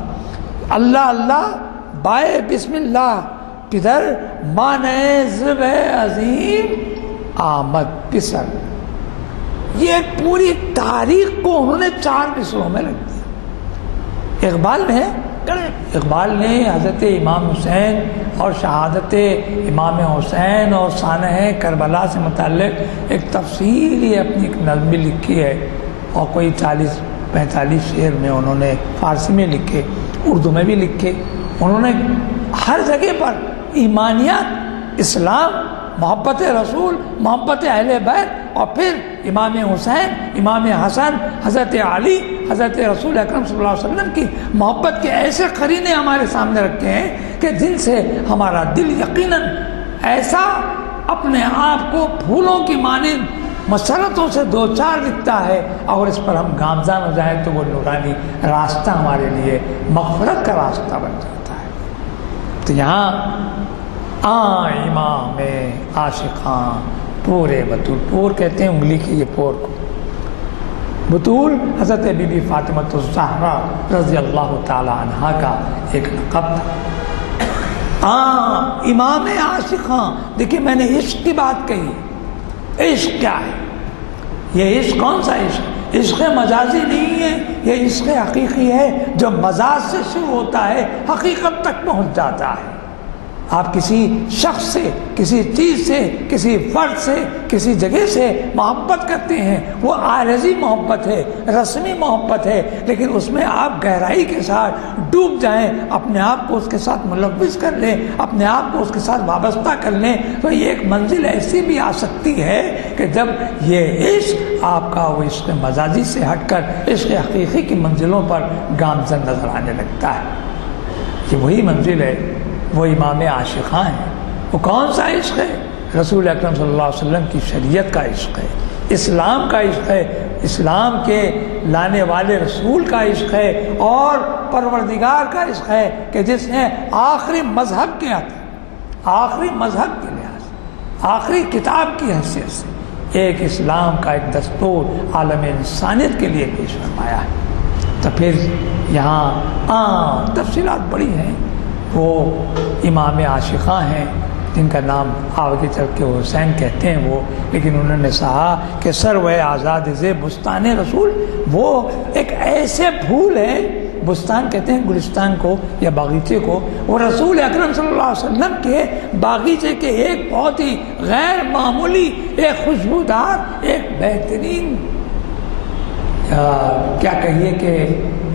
اللہ اللہ بائے بسم اللہ پدر، مانے زب عظیم آمد پسر۔ یہ پوری تاریخ کو انہوں نے 4 مصروں میں رکھ دیا۔ اقبال نے حضرت امام حسین اور شہادت امام حسین اور سانحہ کربلا سے متعلق ایک تفصیلی اپنی ایک نظم لکھی ہے، اور کوئی 40-45 شعر میں انہوں نے فارسی میں لکھے، اردو میں بھی لکھے۔ انہوں نے ہر جگہ پر ایمانیات، اسلام، محبت رسول، محبت اہل بیت، اور پھر امام حسین، امام حسن، حضرت علی، حضرت رسول اکرم صلی اللہ علیہ وسلم کی محبت کے ایسے قرینے ہمارے سامنے رکھے ہیں کہ جن سے ہمارا دل یقیناً ایسا اپنے آپ کو پھولوں کی مانند مسرتوں سے دو چار دکھتا ہے، اور اس پر ہم گامزن ہو جائیں تو وہ نورانی راستہ ہمارے لیے مغفرت کا راستہ بن جاتا ہے۔ تو یہاں امام عاشقاں پورے بطول، پور کہتے ہیں انگلی کی یہ پور کو، بطول حضرت بی بی فاطمہ الزہرا رضی اللہ تعالی عنہا کا ایک لقب تھا۔ امام عاشقاں، دیکھیے میں نے عشق کی بات کہی، عشق کیا ہے؟ یہ عشق کون سا عشق؟ عشق مجازی نہیں ہے، یہ عشق حقیقی ہے جو مجاز سے شروع ہوتا ہے، حقیقت تک پہنچ جاتا ہے۔ آپ کسی شخص سے، کسی چیز سے، کسی فرد سے، کسی جگہ سے محبت کرتے ہیں، وہ عارضی محبت ہے، رسمی محبت ہے، لیکن اس میں آپ گہرائی کے ساتھ ڈوب جائیں، اپنے آپ کو اس کے ساتھ ملوث کر لیں، اپنے آپ کو اس کے ساتھ وابستہ کر لیں، تو یہ ایک منزل ایسی بھی آ سکتی ہے کہ جب یہ عشق آپ کا وہ عشق مجازی سے ہٹ کر عشق حقیقی کی منزلوں پر گامزن نظر آنے لگتا ہے۔ یہ وہی منزل ہے، وہ امام عاشقاں ہیں۔ وہ کون سا عشق ہے؟ رسول اکرم صلی اللہ علیہ وسلم کی شریعت کا عشق ہے، اسلام کا عشق ہے، اسلام کے لانے والے رسول کا عشق ہے، اور پروردگار کا عشق ہے کہ جس نے آخری مذہب کے آخری مذہب کے لحاظ سے، آخری کتاب کی حیثیت سے ایک اسلام کا ایک دستور عالم انسانیت کے لیے پیش فرمایا ہے۔ تو پھر یہاں تفصیلات بڑی ہیں۔ وہ امام عاشقاں ہیں جن کا نام آگے چل کے حسین کہتے ہیں وہ، لیکن انہوں نے کہا کہ سرو آزاد ز بستان رسول، وہ ایک ایسے پھول ہیں، بستان کہتے ہیں گلستان کو یا باغیچے کو، وہ رسول اکرم صلی اللہ علیہ وسلم کے باغیچے کے ایک بہت ہی غیر معمولی، ایک خوشبودار، ایک بہترین، کیا کہیے کہ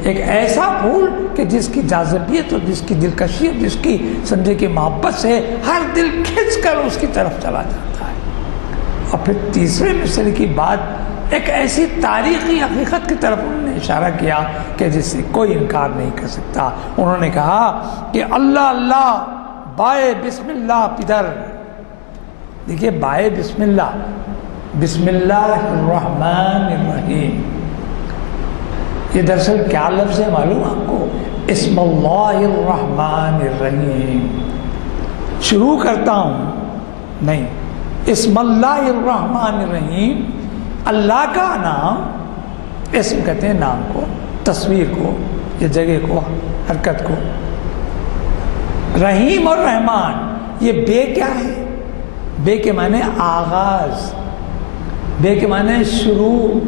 ایک ایسا پھول کہ جس کی جاذبیت اور جس کی دلکشی اور جس کی سمجھے کی محبت سے ہر دل کھنچ کر اس کی طرف چلا جاتا ہے۔ اور پھر تیسرے مسئلے کی بات ایک ایسی تاریخی حقیقت کی طرف انہوں نے اشارہ کیا کہ جس سے کوئی انکار نہیں کر سکتا۔ انہوں نے کہا کہ اللہ اللہ بائے بسم اللہ پدر، دیکھیے بائے بسم اللہ، بسم اللہ الرحمن الرحیم، یہ دراصل کیا لفظ ہے معلوم آپ کو؟ اسم اللہ الرحمن الرحیم۔ شروع کرتا ہوں نہیں، اسم اللہ الرحمن الرحیم، اللہ کا نام، اسم کہتے ہیں نام کو، تصویر کو یا جگہ کو، حرکت کو، رحیم اور رحمان، یہ بے کیا ہے؟ بے کے معنی آغاز، بے کے معنی شروع۔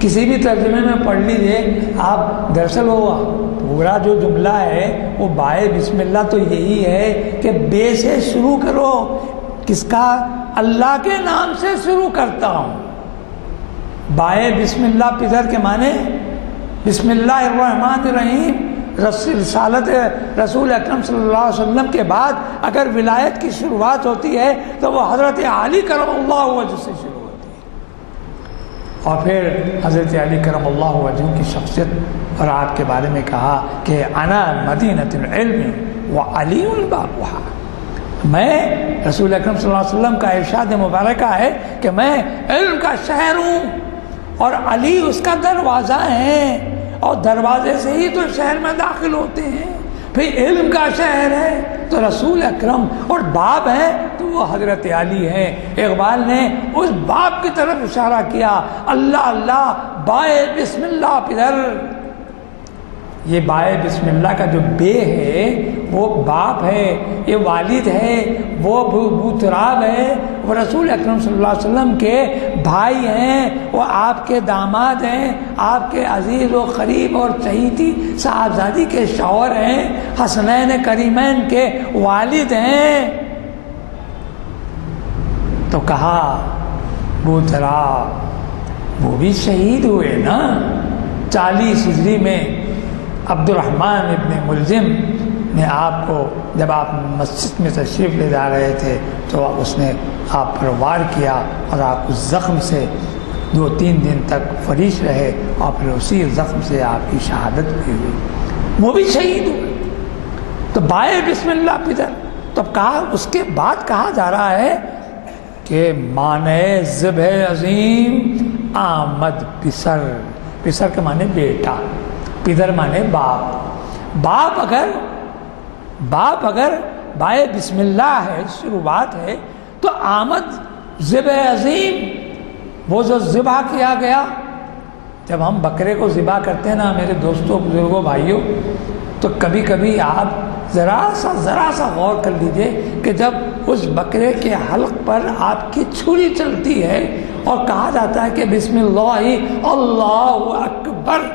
کسی بھی ترجمے میں پڑھ لیجئے آپ، دراصل وہ پورا جو جملہ ہے وہ بائے بسم اللہ تو یہی ہے کہ بے سے شروع کرو، کس کا؟ اللہ کے نام سے شروع کرتا ہوں۔ بائے بسم اللہ پدر کے معنی بسم اللہ الرحمن الرحیم، رسالت رسول اکرم صلی اللہ علیہ وسلم کے بعد اگر ولایت کی شروعات ہوتی ہے تو وہ حضرت علی کرم اللہ وجہ سے شروع ہوتی ہے، اور پھر حضرت علی کرم اللہ وجہ کی شخصیت اور آپ کے بارے میں کہا کہ انا مدینۃ العلم وعلی بابھا، میں رسول اکرم صلی اللہ علیہ وسلم کا ارشاد مبارکہ ہے کہ میں علم کا شہر ہوں اور علی اس کا دروازہ ہے، اور دروازے سے ہی تو شہر میں داخل ہوتے ہیں، پھر علم کا شہر ہے تو رسول اکرم، اور باب ہے تو وہ حضرت علی ہیں۔ اقبال نے اس باب کی طرف اشارہ کیا، اللہ اللہ بائے بسم اللہ پدر، یہ بائے بسم اللہ کا جو بے ہے وہ باپ ہے، یہ والد ہے، وہ بوتراب ہے، وہ رسول اکرم صلی اللہ علیہ وسلم کے بھائی ہیں، وہ آپ کے داماد ہیں، آپ کے عزیز و قریب اور چہیتی صاحبزادی کے شوہر ہیں، حسنین کریمین کے والد ہیں۔ تو کہا بوتراب وہ بھی شہید ہوئے نا 40 ہجری میں، عبد الرحمن ابن ملجم نے آپ کو جب آپ مسجد میں تشریف لے جا رہے تھے تو اس نے آپ پر وار کیا اور آپ اس زخم سے 2-3 دن تک فریش رہے، اور پھر اسی زخم سے آپ کی شہادت بھی ہوئی، وہ بھی شہید ہوئے۔ تو بائے بسم اللہ پدر، تو کہا اس کے بعد کہا جا رہا ہے کہ معنی ذبح عظیم آمد پسر، پسر کے معنی بیٹا، پدر معنی باپ، باپ اگر بائے بسم اللہ ہے، شروعات ہے، تو آمد ذبح عظیم، وہ جو ذبح کیا گیا، جب ہم بکرے کو ذبح کرتے ہیں نا میرے دوستوں بزرگوں بھائیوں، تو کبھی کبھی آپ ذرا سا غور کر لیجئے کہ جب اس بکرے کے حلق پر آپ کی چھری چلتی ہے اور کہا جاتا ہے کہ بسم اللہ اللہ اکبر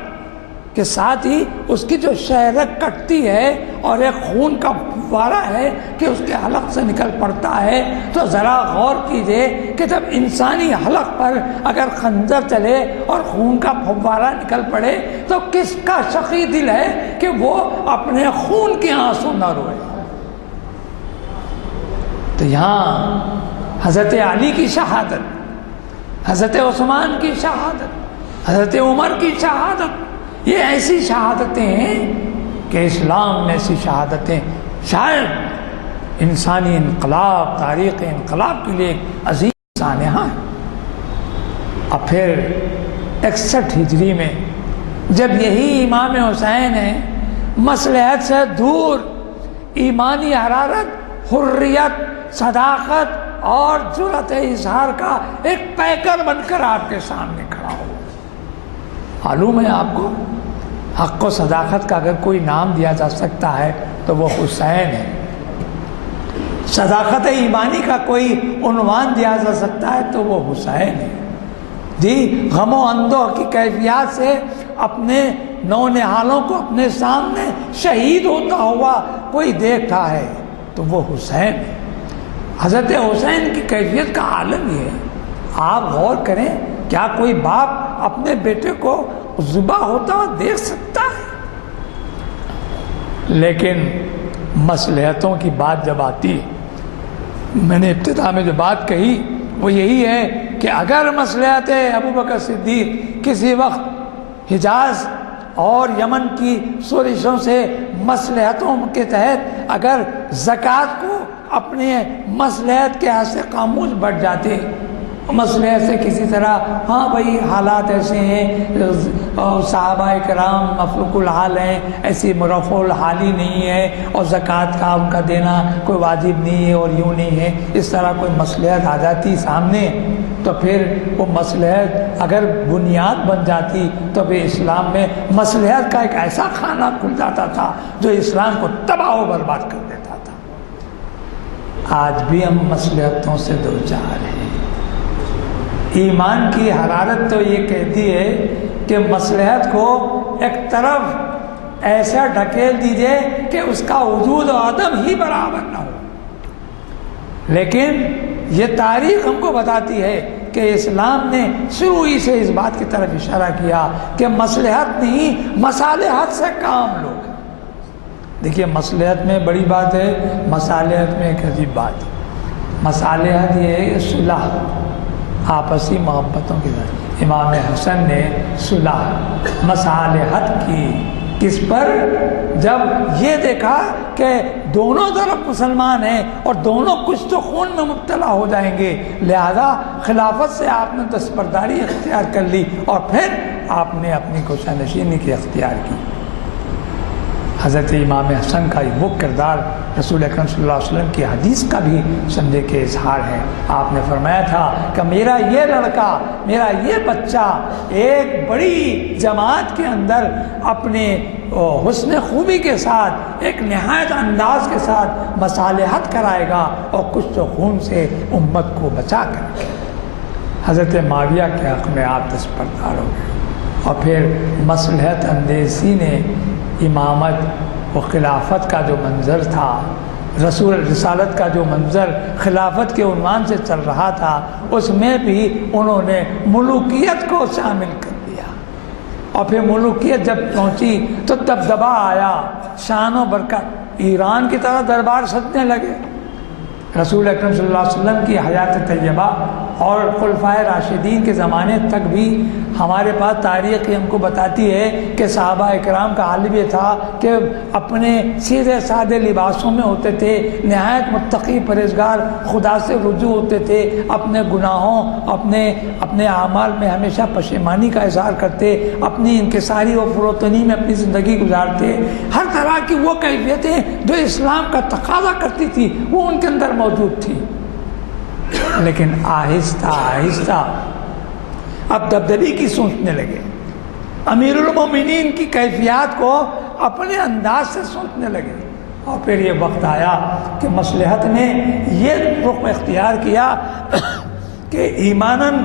کے ساتھ ہی اس کی جو شہرک کٹتی ہے اور ایک خون کا فوارہ ہے کہ اس کے حلق سے نکل پڑتا ہے، تو ذرا غور کیجئے کہ جب انسانی حلق پر اگر خنجر چلے اور خون کا فوارہ نکل پڑے تو کس کا شقی دل ہے کہ وہ اپنے خون کے آنسو نہ روئے۔ تو یہاں حضرت علی کی شہادت، حضرت عثمان کی شہادت، حضرت عمر کی شہادت، یہ ایسی شہادتیں ہیں کہ اسلام میں ایسی شہادتیں شاید انسانی انقلاب، تاریخ انقلاب کے لیے ایک عظیم سانحہ ہے۔ اب پھر 61 ہجری میں جب یہی امام حسین ہیں مصلحت سے دور ایمانی حرارت، حریت، صداقت اور جرأت اظہار کا ایک پیکر بن کر آپ کے سامنے کھڑا ہو۔ معلوم ہے آپ کو حق و صداقت کا اگر کوئی نام دیا جا سکتا ہے تو وہ حسین ہے، صداقت ایمانی کا کوئی عنوان دیا جا سکتا ہے تو وہ حسین ہے۔ جی غم و اندوہ کی کیفیات سے اپنے نونہالوں کو اپنے سامنے شہید ہوتا ہوا کوئی دیکھتا ہے تو وہ حسین ہے۔ حضرت حسین کی کیفیت کا عالم یہ ہے، آپ غور کریں کیا کوئی باپ اپنے بیٹے کو ذبح ہوتا ہوا دیکھ سکتا ہے؟ لیکن مصلحتوں کی بات جب آتی ہے، میں نے ابتدا میں جو بات کہی وہ یہی ہے کہ اگر مصلحت ابوبکر صدیق کسی وقت حجاز اور یمن کی سورشوں سے مصلحتوں کے تحت اگر زکوٰۃ کو اپنے مصلحت کے حد سے خاموش بڑھ جاتے، مصلحت سے کسی طرح ہاں بھائی حالات ایسے ہیں، صحابہ کرام مفلوق الحال ہیں، ایسی مرفوع الحالی نہیں ہے اور زکوٰۃ کا ان کا دینا کوئی واجب نہیں ہے اور یوں نہیں ہے، اس طرح کوئی مصلحت آ جاتی سامنے تو پھر وہ مصلحت اگر بنیاد بن جاتی تو پھر اسلام میں مصلحت کا ایک ایسا خانہ کھل جاتا تھا جو اسلام کو تباہ و برباد کر دیتا تھا۔ آج بھی ہم مصلحتوں سے دوچار ہیں۔ ایمان کی حرارت تو یہ کہتی ہے کہ مصلحت کو ایک طرف ایسا ڈھکیل دیجئے کہ اس کا وجود و عدم ہی برابر نہ ہو، لیکن یہ تاریخ ہم کو بتاتی ہے کہ اسلام نے شروع ہی سے اس بات کی طرف اشارہ کیا کہ مصلحت نہیں مصالحت سے کام لو۔ دیکھیے مصلحت میں بڑی بات ہے، مصالحت میں ایک عجیب بات ہے۔ مصالحت یہ ہے کہ صلح، آپسی محبتوں کے ذریعے امام حسن نے صلح مصالحت کی، کس پر؟ جب یہ دیکھا کہ دونوں طرف مسلمان ہیں اور دونوں کچھ تو خون میں مبتلا ہو جائیں گے، لہذا خلافت سے آپ نے دستبرداری اختیار کر لی اور پھر آپ نے اپنی کوشہ نشینی کی اختیار کی۔ حضرت امام حسن کا وہ کردار رسول اکرم صلی اللہ علیہ وسلم کی حدیث کا بھی سمجھے کے اظہار ہے۔ آپ نے فرمایا تھا کہ میرا یہ لڑکا، میرا یہ بچہ ایک بڑی جماعت کے اندر اپنے حسن خوبی کے ساتھ ایک نہایت انداز کے ساتھ مصالحت کرائے گا اور کچھ تو خون سے امت کو بچا کر۔ حضرت معاویہ کے حق میں آپ دستبردار ہو گئے اور پھر مصلحت اندیسی نے امامت و خلافت کا جو منظر تھا، رسول رسالت کا جو منظر خلافت کے عنوان سے چل رہا تھا، اس میں بھی انہوں نے ملوکیت کو شامل کر دیا اور پھر ملوکیت جب پہنچی تو دبدبا آیا، شان و برکت، ایران کی طرح دربار سجنے لگے۔ رسول اکرم صلی اللہ علیہ وسلم کی حیات طیبہ اور خلفائے راشدین کے زمانے تک بھی ہمارے پاس تاریخ ہم کو بتاتی ہے کہ صحابہ اکرام کا حال یہ تھا کہ اپنے سیدھے سادے لباسوں میں ہوتے تھے، نہایت متقی پرہیزگار، خدا سے رجوع ہوتے تھے، اپنے گناہوں اپنے اعمال میں ہمیشہ پشیمانی کا اظہار کرتے، اپنی انکساری و فروتنی میں اپنی زندگی گزارتے، ہر طرح کی وہ کیفیتیں جو اسلام کا تقاضا کرتی تھی وہ ان کے اندر موجود تھی۔ لیکن آہستہ آہستہ اب دبدبی کی سوچنے لگے، امیر المومنین کی کیفیات کو اپنے انداز سے سوچنے لگے، اور پھر یہ وقت آیا کہ مصلحت نے یہ رخ اختیار کیا کہ ایماناً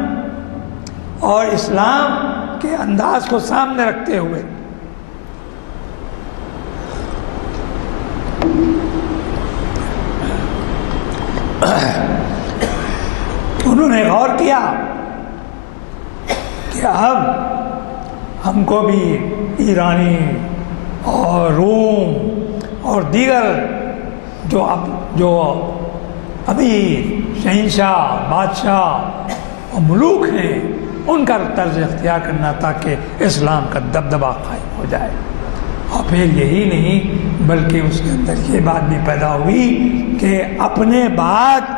اور اسلام کے انداز کو سامنے رکھتے ہوئے انہوں نے غور کیا کہ اب ہم کو بھی ایرانی اور روم اور دیگر جو امیر، شہنشاہ، بادشاہ اور ملوک ہیں ان کا طرز اختیار کرنا تاکہ اسلام کا دبدبہ قائم ہو جائے۔ اور پھر یہی نہیں بلکہ اس کے اندر یہ بات بھی پیدا ہوئی کہ اپنے بعد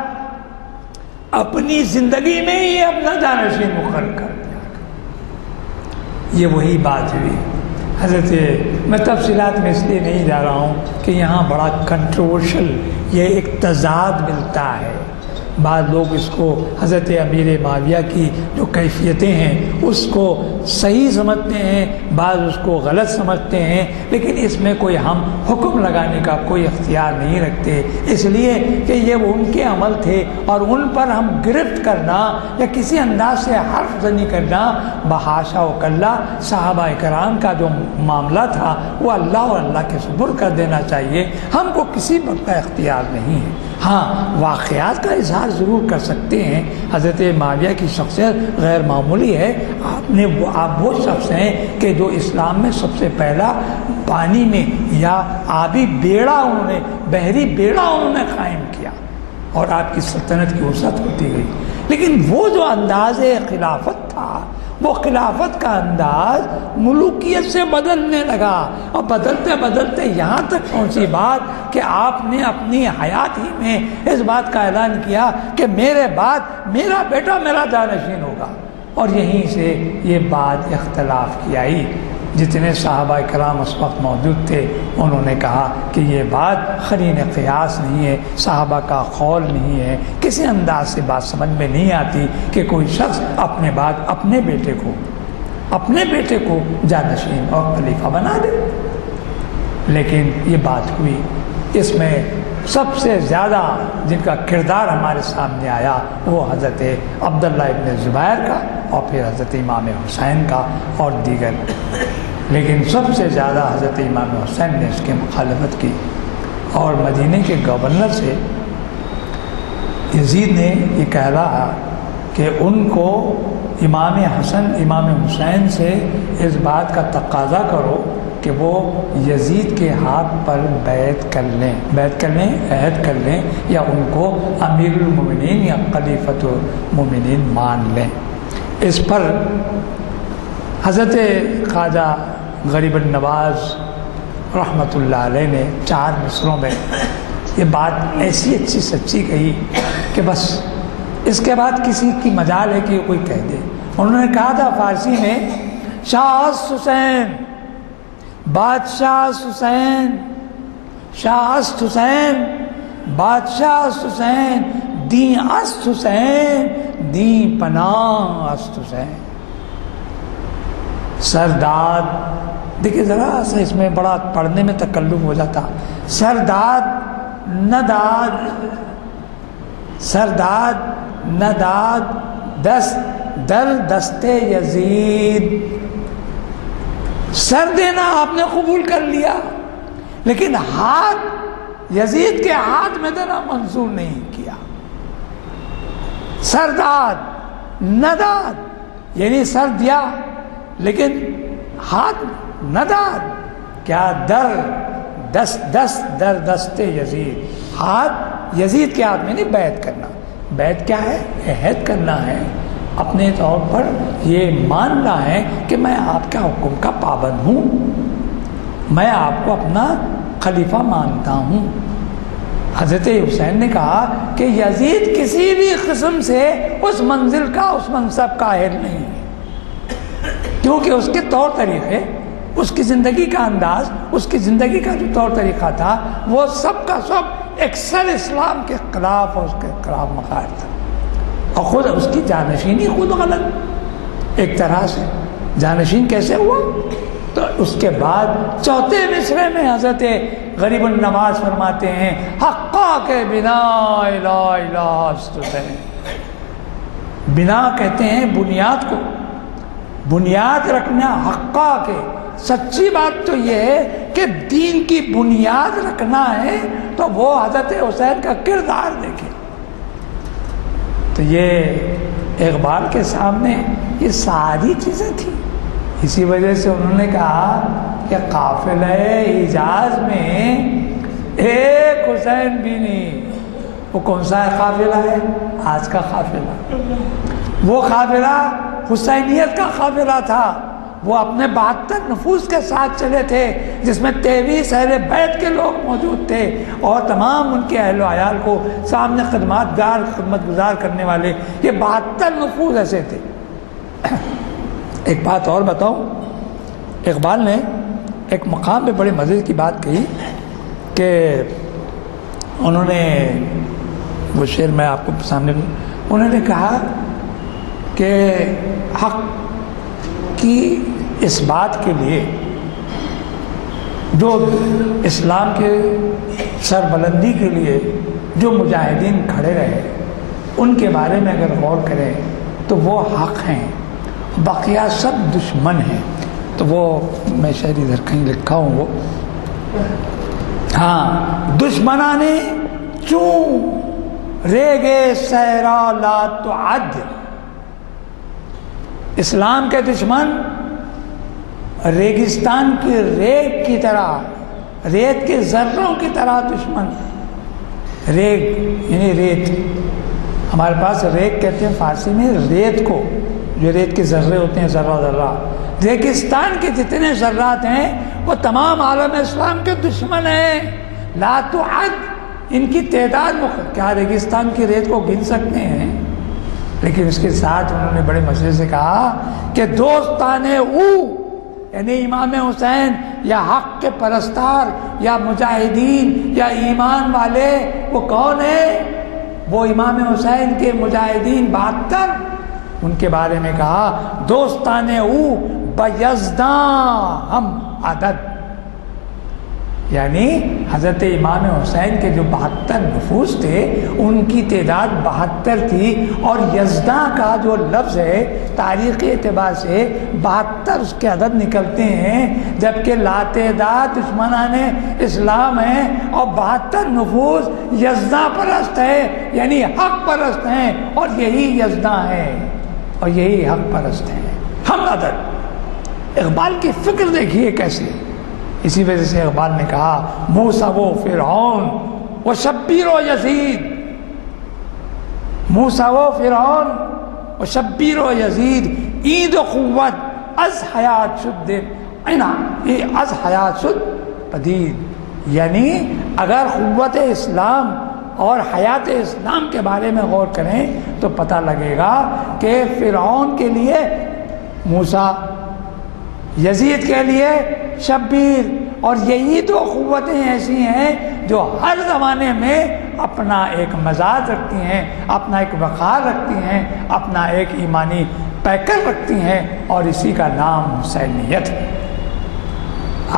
اپنی زندگی میں ہی اپنا جانشین مقرر کر دیا۔ یہ وہی بات ہوئی حضرت، میں تفصیلات میں اس لیے نہیں جا رہا ہوں کہ یہاں بڑا کنٹروورشل یہ ایک تضاد ملتا ہے، بعض لوگ اس کو حضرت امیر معاویہ کی جو کیفیتیں ہیں اس کو صحیح سمجھتے ہیں، بعض اس کو غلط سمجھتے ہیں، لیکن اس میں کوئی ہم حکم لگانے کا کوئی اختیار نہیں رکھتے، اس لیے کہ یہ وہ ان کے عمل تھے اور ان پر ہم گرفت کرنا یا کسی انداز سے حرف زنی کرنا بحاشا و کلا صحابہ کرام کا جو معاملہ تھا وہ اللہ اور اللہ کے سپرد کر دینا چاہیے، ہم کو کسی وقت کا اختیار نہیں ہے۔ ہاں واقعات کا اظہار ضرور کر سکتے ہیں، حضرت معاویہ کی شخصیت غیر معمولی ہے، آپ وہ شخص ہیں کہ جو اسلام میں سب سے پہلا پانی میں یا آبی بیڑا انہوں نے، بحری بیڑا انہوں نے قائم کیا اور آپ کی سلطنت کی وسعت ہوتی گئی، لیکن وہ جو انداز خلافت تھا وہ خلافت کا انداز ملوکیت سے بدلنے لگا، اور بدلتے بدلتے یہاں تک پہنچی بات کہ آپ نے اپنی حیات ہی میں اس بات کا اعلان کیا کہ میرے بعد میرا بیٹا میرا جانشین ہوگا، اور یہیں سے یہ بات اختلاف کی آئی۔ جتنے صحابہ کرام اس وقت موجود تھے انہوں نے کہا کہ یہ بات قرین قیاس نہیں ہے، صحابہ کا قول نہیں ہے، کسی انداز سے بات سمجھ میں نہیں آتی کہ کوئی شخص اپنے بعد اپنے بیٹے کو جانشین اور خلیفہ بنا دے۔ لیکن یہ بات ہوئی، اس میں سب سے زیادہ جن کا کردار ہمارے سامنے آیا وہ حضرت عبداللہ ابن زبیر کا اور پھر حضرت امام حسین کا اور دیگر، لیکن سب سے زیادہ حضرت امام حسین نے اس کی مخالفت کی، اور مدینے کے گورنر سے یزید نے یہ کہہ رہا کہ ان کو امام حسین سے اس بات کا تقاضا کرو کہ وہ یزید کے ہاتھ پر بیعت کر لیں، عہد کر لیں، یا ان کو امیر المومنین یا خلیفۃ المومنین مان لیں۔ اس پر حضرت خواجہ غریب النواز رحمۃ اللہ علیہ نے 4 مصروں میں یہ بات ایسی اچھی سچی کہی کہ بس اس کے بعد کسی کی مجال ہے کہ کوئی کہہ دے۔ انہوں نے کہا تھا فارسی میں، شاہ حسین، بادشاہ حسین، شاہ حسین، بادشاہ حسین، دین است حسین، دین پناہ است حسین۔ سرداد، دیکھیں ذرا سا اس میں بڑا پڑھنے میں تکلف ہو جاتا، سرداد نداد دست در دست یزید، سر دینا آپ نے قبول کر لیا لیکن ہاتھ یزید کے ہاتھ میں دینا منظور نہیں کیا۔ سرداد نداد یعنی سر دیا لیکن ہاتھ نداد، کیا در دست یزید، ہاتھ یزید کے ہاتھ میں نہیں بیعت کرنا، بیعت کیا ہے؟ عہد کرنا ہے، اپنے طور پر یہ ماننا ہے کہ میں آپ کے حکم کا پابند ہوں، میں آپ کو اپنا خلیفہ مانتا ہوں۔ حضرت حسین نے کہا کہ یزید کسی بھی قسم سے اس منزل کا، اس منصب کا اہل نہیں ہے، کیونکہ اس کے طور طریقے، اس کی زندگی کا انداز، اس کی زندگی کا جو طور طریقہ تھا وہ سب کا سب اکثر اسلام کے خلاف اور اس کے خلاف مخالف تھا، اور خود اس کی جانشینی خود غلط ایک طرح سے۔ جانشین کیسے ہوا؟ تو اس کے بعد چوتھے مصرعے میں حضرت غریب النواز فرماتے ہیں حقا کے بنا لا الہ استدین۔ بنا کہتے ہیں بنیاد کو، بنیاد رکھنا حقا کے۔ سچی بات تو یہ ہے کہ دین کی بنیاد رکھنا ہے تو وہ حضرت حسین کا کردار دیکھیں۔ تو یہ اقبال کے سامنے یہ ساری چیزیں تھیں، اسی وجہ سے انہوں نے کہا کہ قافلہ حجاز میں ایک حسین بھی نہیں۔ وہ کون سا قافلہ ہے؟ آج کا قافلہ۔ وہ قافلہ حسینیت کا قافلہ تھا، وہ اپنے 72 نفوس کے ساتھ چلے تھے، جس میں 23 اہل بیت کے لوگ موجود تھے، اور تمام ان کے اہل و عیال کو سامنے خدمت گزار کرنے والے یہ 72 نفوس ایسے تھے۔ ایک بات اور بتاؤں، اقبال نے ایک مقام پہ بڑے مزے کی بات کہی کہ انہوں نے وہ شعر میں آپ کو سامنے، انہوں نے کہا کہ حق کی اس بات کے لیے جو اسلام کے سربلندی کے لیے جو مجاہدین کھڑے رہے ان کے بارے میں اگر غور کریں تو وہ حق ہیں، بقیہ سب دشمن ہیں۔ تو وہ میں شاید ادھر کہیں لکھا ہوں، وہ ہاں، دشمنان چوں ریگے سیرا لا تعد۔ اسلام کے دشمن ریگستان کی ریت کی طرح، ریت کے ذروں کی طرح دشمن۔ ریگ یعنی ریت، ہمارے پاس ریگ کہتے ہیں فارسی میں ریت کو، جو ریت کے ذرے ہوتے ہیں، ذرہ ذرہ۔ ریگستان کے جتنے ذرات ہیں وہ تمام عالم اسلام کے دشمن ہیں، لا تعد۔ ان کی تعداد کیا ریگستان کی ریت کو گن سکتے ہیں؟ لیکن اس کے ساتھ انہوں نے بڑے مزے سے کہا کہ دوستان او، یعنی امام حسین یا حق کے پرستار یا مجاہدین یا ایمان والے، وہ کون ہیں؟ وہ امام حسین کے مجاہدین 72، ان کے بارے میں کہا دوستان او بیزداں ہم عدد، یعنی حضرت امام حسین کے جو 72 نفوس تھے ان کی تعداد 72 تھی، اور یزداں کا جو لفظ ہے تاریخی اعتبار سے 72 اس کے عدد نکلتے ہیں، جبکہ لاتعداد دشمنان اسلام ہیں، اور 72 نفوس یزداں پرست ہیں، یعنی حق پرست ہیں، اور یہی یزداں ہیں اور یہی حق پرست ہیں، ہم عدد۔ اقبال کی فکر دیکھیے کیسے۔ اسی وجہ سے اقبال نے کہا موسیٰ و فرعون و شبیر و یزید، موسیٰ و فرعون و شبیر و یزید عید و قوت از حیات شد یہ از حیات شد پدید، یعنی اگر قوت اسلام اور حیات اسلام کے بارے میں غور کریں تو پتہ لگے گا کہ فرعون کے لیے موسیٰ، یزید کے لیے شبیر، اور یہی دو قوتیں ایسی ہیں جو ہر زمانے میں اپنا ایک مزاج رکھتی ہیں، اپنا ایک وقار رکھتی ہیں، اپنا ایک ایمانی پیکر رکھتی ہیں، اور اسی کا نام حسینیت ہے۔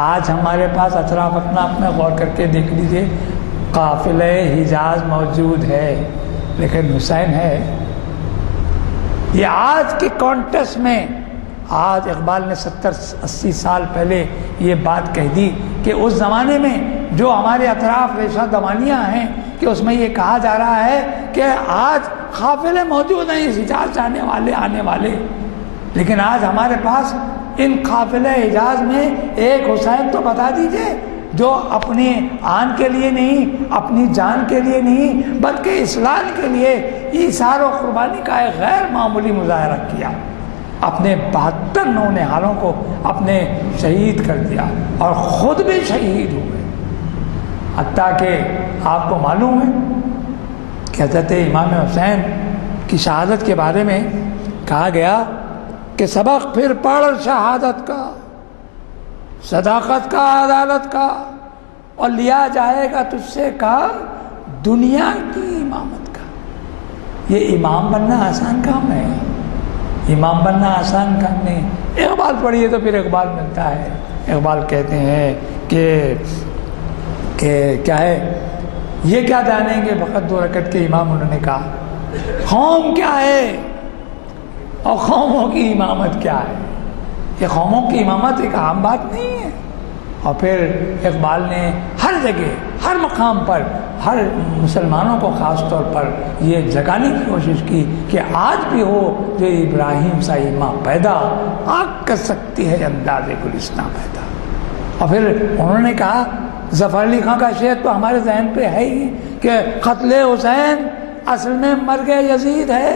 آج ہمارے پاس اطراف اپنا غور کر کے دیکھ لیجئے، قافلہ حجاز موجود ہے لیکن حسین ہے۔ یہ آج کے کانٹیکسٹ میں، آج اقبال نے 70-80 سال پہلے یہ بات کہہ دی کہ اس زمانے میں جو ہمارے اطراف ریشہ دوانیاں ہیں کہ اس میں یہ کہا جا رہا ہے کہ آج قافلے موجود ہیں اس حجاز جانے والے آنے والے، لیکن آج ہمارے پاس ان قافلہ حجاز میں ایک حسین تو بتا دیجئے جو اپنی آن کے لیے نہیں، اپنی جان کے لیے نہیں، بلکہ اسلام کے لیے ایثار و قربانی کا ایک غیر معمولی مظاہرہ کیا، اپنے 72 نونہالوں کو اپنے شہید کر دیا اور خود بھی شہید ہوئے۔ حتیٰ کہ آپ کو معلوم ہے کہ حضرت امام حسین کی شہادت کے بارے میں کہا گیا کہ سبق پھر پڑھ شہادت کا، صداقت کا، عدالت کا، اور لیا جائے گا تجھ سے کام دنیا کی امامت کا۔ یہ امام بننا آسان کام ہے، امام بننا آسان کام نہیں۔ اقبال پڑھیے تو پھر اقبال ملتا ہے۔ اقبال کہتے ہیں کہ کیا ہے، یہ کیا جانیں گے فقط 2 رکعت کے امام، انہوں نے کہا قوم کیا ہے اور قوموں کی امامت کیا ہے۔ یہ قوموں کی امامت ایک عام بات نہیں ہے۔ اور پھر اقبال نے ہر جگہ، ہر مقام پر، ہر مسلمانوں کو خاص طور پر یہ جگانے کی کوشش کی کہ آج بھی ہو جو ابراہیم سا امام پیدا، آگ کر سکتی ہے انداز گلستاں پیدا۔ اور پھر انہوں نے کہا، ظفر علی خان کا شعر تو ہمارے ذہن پہ ہے ہی کہ قتل حسین اصل میں مرگ یزید ہے،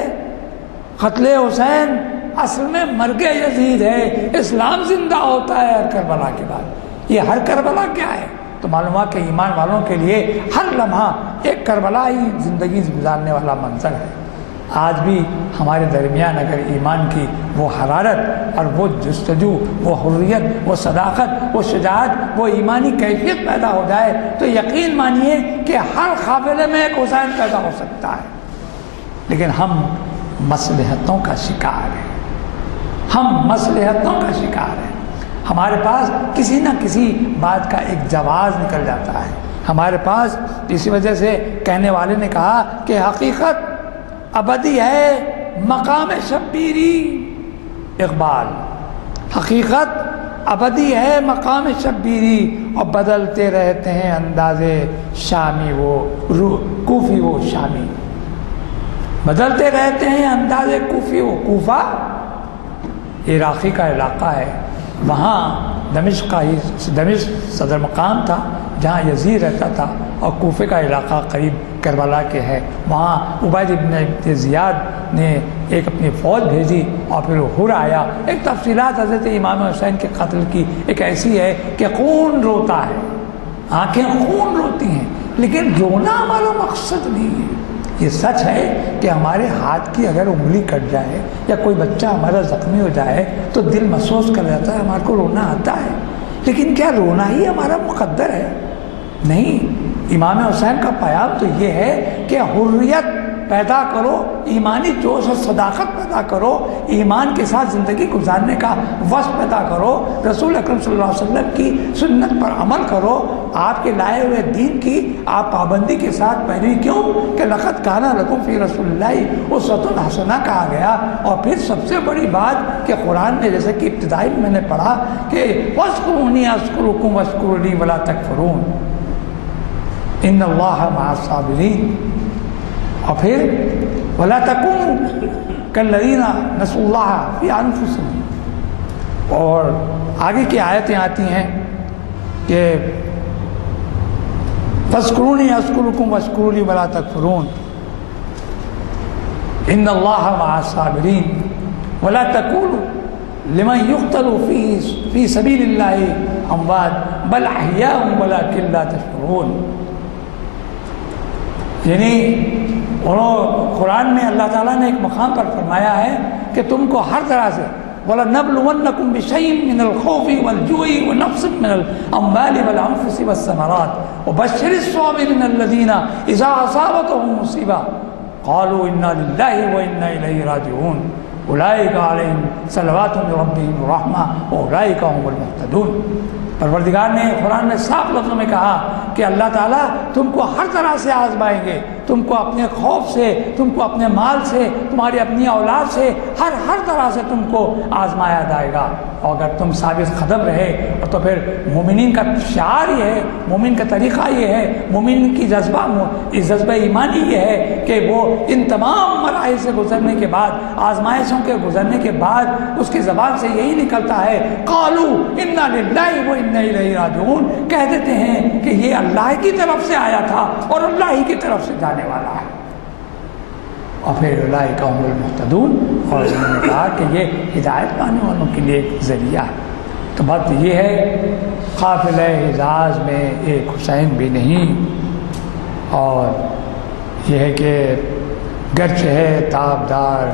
قتل حسین اصل میں مرگ یزید ہے، اسلام زندہ ہوتا ہے ہر کربلا کے بعد۔ یہ ہر کربلا کیا ہے؟ تو معلوم ہوا کہ ایمان والوں کے لیے ہر لمحہ ایک کربلا ہی زندگی گزارنے والا منظر ہے۔ آج بھی ہمارے درمیان اگر ایمان کی وہ حرارت اور وہ جستجو، وہ حریت، وہ صداقت، وہ شجاعت، وہ ایمانی کیفیت پیدا ہو جائے تو یقین مانیے کہ ہر قافلے میں ایک حسین پیدا ہو سکتا ہے۔ لیکن ہم مصلحتوں کا شکار ہیں، ہم مصلحتوں کا شکار ہیں۔ ہمارے پاس کسی نہ کسی بات کا ایک جواز نکل جاتا ہے ہمارے پاس۔ اسی وجہ سے کہنے والے نے کہا کہ حقیقت ابدی ہے مقام شبیری، اقبال، حقیقت ابدی ہے مقام شبیری، اور بدلتے رہتے ہیں انداز شامی وہ کوفی وہ شامی، بدلتے رہتے ہیں انداز کوفی وہ کوفہ عراقی کا علاقہ ہے، وہاں دمشق صدر مقام تھا جہاں یزید رہتا تھا، اور کوفے کا علاقہ قریب کربلا کے ہے۔ وہاں عبید ابن زیاد نے ایک اپنی فوج بھیجی اور پھر وہ ہر آیا۔ ایک تفصیلات حضرت امام حسین کے قتل کی ایک ایسی ہے کہ خون روتا ہے، آنکھیں خون روتی ہیں، لیکن رونا ہمارا مقصد نہیں ہے۔ یہ سچ ہے کہ ہمارے ہاتھ کی اگر انگلی کٹ جائے یا کوئی بچہ ہمارا زخمی ہو جائے تو دل محسوس کر جاتا ہے، ہمارے کو رونا آتا ہے، لیکن کیا رونا ہی ہمارا مقدر ہے؟ نہیں۔ امام حسین کا پیام تو یہ ہے کہ حریت پیدا کرو، ایمانی جوش اور صداقت پیدا کرو، ایمان کے ساتھ زندگی گزارنے کا وصف پیدا کرو، رسول اکرم صلی اللہ علیہ وسلم کی سنت پر عمل کرو، آپ کے لائے ہوئے دین کی آپ پابندی کے ساتھ پیروی کیوں کہ لقد کان لکم فی رسول اللہ اسوۃ حسنہ کہا گیا۔ اور پھر سب سے بڑی بات کہ قرآن میں جیسے کہ ابتدائی میں نے پڑھا کہ وَاذْكُرُونِي أَذْكُرُكُمْ وَاشْكُرُوا لِي وَلَا تَكْفُرُونَ ان اللہ مع الصابرین، اور پھر وَلَا تَكُونُوا كَالَّذِينَ نَسُوا اللَّهَ فِي أَنفُسِهِمْ۔ اور آگے کی آیتیں آتی ہیں کہ فَاذْكُرُونِي أَذْكُرُكُمْ وَاشْكُرُوا لِي وَلَا تَكْفُرُونَ ان اللہ مع الصابرین وَلَا تَقُولُوا لِمَنْ يُقْتَلُ فِي سَبِيلِ اللَّهِ أَمْوَاتٌ بَلْ أَحْيَاءٌ وَلَكِنْ لَا تَشْعُرُونَ۔ یعنی قرآن میں اللہ تعالیٰ نے ایک مقام پر فرمایا ہے کہ تم کو ہر طرح سے وَلَنَبْلُوَنَّكُمْ بِشَيْءٍ مِّنَ الْخَوْفِ وَالْجُوعِ وَنَقْصٍ مِّنَ الْأَمْوَالِ وَالْأَنفُسِ وَالثَّمَرَاتِ وَبَشِّرِ الصَّابِرِينَ الَّذِينَ إِذَا أَصَابَتْهُم مُّصِيبَةٌ قَالُوا إِنَّا لِلَّهِ وَإِنَّا إِلَيْهِ راجعون أُولَٰئِكَ عَلَيْهِمْ صَلَوَاتٌ مِّن رَّبِّهِمْ وَرَحْمَةٌ وَأُولَٰئِكَ هُمُ الْمُهْتَدُونَ۔ پروردگار نے قرآن میں صاف لفظوں میں کہا کہ اللہ تعالیٰ تم کو ہر طرح سے آزمائیں گے، تم کو اپنے خوف سے، تم کو اپنے مال سے، تمہاری اپنی اولاد سے، ہر طرح سے تم کو آزمایا جائے گا۔ اور اگر تم ثابت قدم رہے تو پھر مومنین کا شعار یہ ہے، مومن کا طریقہ یہ ہے، مومن کی جذبہ ایمانی یہ ہے کہ وہ ان تمام مراحل سے گزرنے کے بعد، آزمائشوں کے گزرنے کے بعد اس کی زبان سے یہی نکلتا ہے قالوا انا للہ و انا الیہ راجعون، کہہ دیتے ہیں کہ یہ اللہ کی طرف سے آیا تھا اور اللہ ہی کی طرف سے جانے والا ہے۔ اور پھر اولئک هم المہتدون، اور انہوں نے کہا کہ یہ ہدایت پانے والوں کے لیے ایک ذریعہ ہے۔ تو بات یہ ہے قافلہ حجاز میں ایک حسین بھی نہیں، اور یہ ہے کہ گرچہ ہے تابدار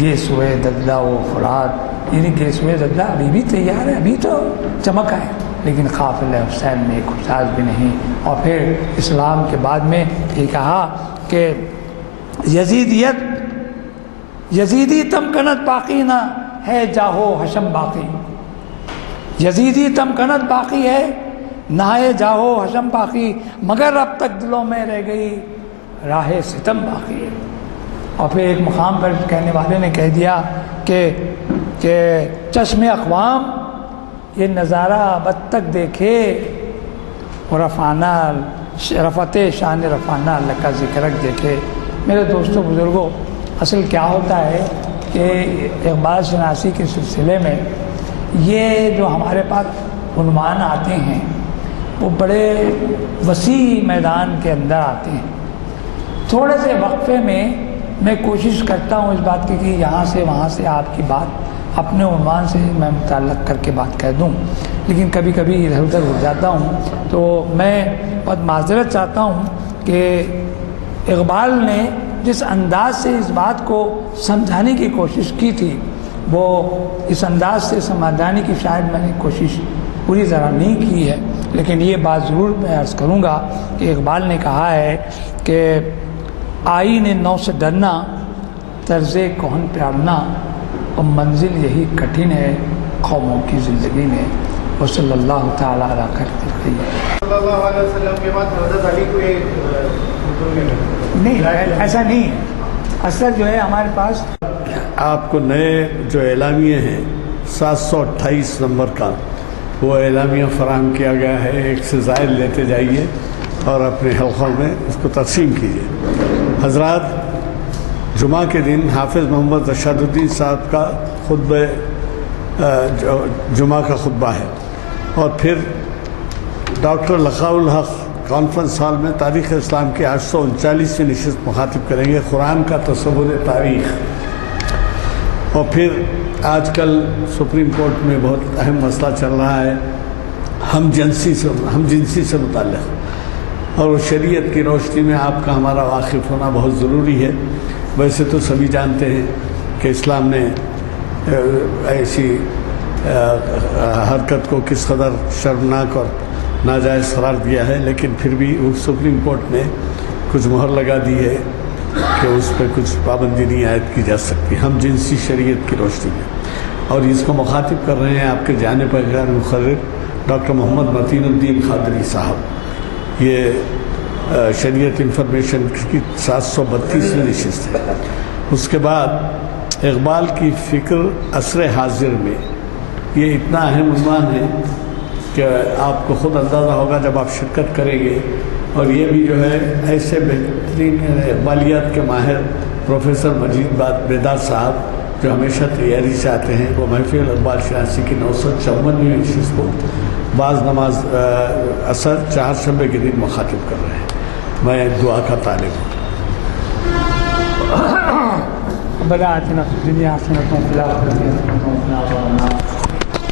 گیسوئے دجلہ و فرات، یعنی گیسوئے دجلہ ابھی بھی تیار ہے، ابھی تو چمک ہے، لیکن قافلہ حسین میں ایک حجاز بھی نہیں۔ اور پھر اسلام کے بعد میں یہ کہا کہ یزیدی تمکنت باقی نہ ہے جاہو حشم باقی، یزیدی تمکنت باقی ہے نہ ہے جاہو حشم باقی، مگر اب تک دلوں میں رہ گئی راہ ستم باقی ہے۔ اور پھر ایک مقام پر کہنے والے نے کہہ دیا کہ چشم اقوام یہ نظارہ اب تک دیکھے، رفانہ رفت شان رفانہ اللہ کا ذکرک دیکھے۔ میرے دوستوں بزرگوں، اصل کیا ہوتا ہے کہ اقبال شناسی کے سلسلے میں یہ جو ہمارے پاس عنوان آتے ہیں وہ بڑے وسیع میدان کے اندر آتے ہیں۔ تھوڑے سے وقفے میں کوشش کرتا ہوں اس بات کی کہ یہاں سے وہاں سے آپ کی بات اپنے عنوان سے میں متعلق کر کے بات کہہ دوں، لیکن کبھی کبھی ادھر ادھر ہو جاتا ہوں۔ تو میں بہت معذرت چاہتا ہوں کہ اقبال نے جس انداز سے اس بات کو سمجھانے کی کوشش کی تھی، وہ اس انداز سے سمجھانے کی شاید میں نے کوشش پوری طرح نہیں کی ہے، لیکن یہ بات ضرور میں عرض کروں گا کہ اقبال نے کہا ہے کہ آئین نو سے ڈرنا، طرز کہن پیارنا، اور منزل یہی کٹھن ہے قوموں کی زندگی میں۔ وصلی اللہ تعالیٰ علیہ خیر صلی اللہ علیہ وسلم کے بعد حضرت علی کو نہیں، ایسا نہیں ہے۔ اصل جو ہے ہمارے پاس آپ کو نئے جو اعلامیے ہیں 728 نمبر کا وہ اعلامیہ فراہم کیا گیا ہے، ایک سے زائد لیتے جائیے اور اپنے حلقوں میں اس کو تقسیم کیجیے۔ حضرات، جمعہ کے دن حافظ محمد رشاد الدین صاحب کا خطبہ جمعہ کا خطبہ ہے، اور پھر ڈاکٹر لقاء الحق کانفرنس ہال میں تاریخ اسلام کی 839ویں نشست مخاطب کریں گے، قرآن کا تصور تاریخ۔ اور پھر آج کل سپریم کورٹ میں بہت اہم مسئلہ چل رہا ہے ہم جنسی سے متعلق، اور شریعت کی روشنی میں آپ کا ہمارا واقف ہونا بہت ضروری ہے۔ ویسے تو سبھی جانتے ہیں کہ اسلام نے ایسی حرکت کو کس قدر شرمناک اور ناجائز قرار دیا ہے، لیکن پھر بھی سپریم کورٹ نے کچھ مہر لگا دی ہے کہ اس پہ کچھ پابندی نہیں عائد کی جا سکتی ہم جنسی شریعت کی روشنی میں۔ اور اس کو مخاطب کر رہے ہیں آپ کے جانے پر غیر مقرر ڈاکٹر محمد متین الدین قادری صاحب۔ یہ شریعت انفارمیشن کی 732ویں نشست ہے۔ اس کے بعد اقبال کی فکر عصر حاضر میں، یہ اتنا اہم عنوان ہے کہ آپ کو خود اندازہ ہوگا جب آپ شرکت کریں گے۔ اور یہ بھی جو ہے ایسے بہترین اقبالیات کے ماہر پروفیسر مجید بیدار صاحب جو ہمیشہ تیاری سے آتے ہیں، وہ محفل اقبال شناسی کی 954ویں نشست کو بعض نماز عصر چہارشنبے کے دن مخاطب کر رہے ہیں۔ میں دعا کا طالب ہوں۔ ربنا آتنا فی الدنیا حسنۃ وفی الآخرۃ حسنۃ وقنا عذاب النار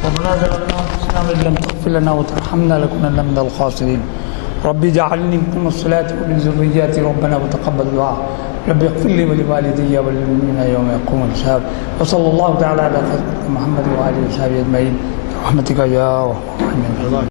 ربنا ظلمنا انفسنا وان لم تغفر لنا وترحمنا لنكونن من الخاسرين رب اجعلني مقيم الصلاة ومن ذريتي ربنا وتقبل دعاء رب اغفر لي ولوالدي وللمؤمنين يوم يقوم الحساب وصلى الله تعالى على محمد وآله وصحبه أجمعين برحمتك يا أرحم الراحمين۔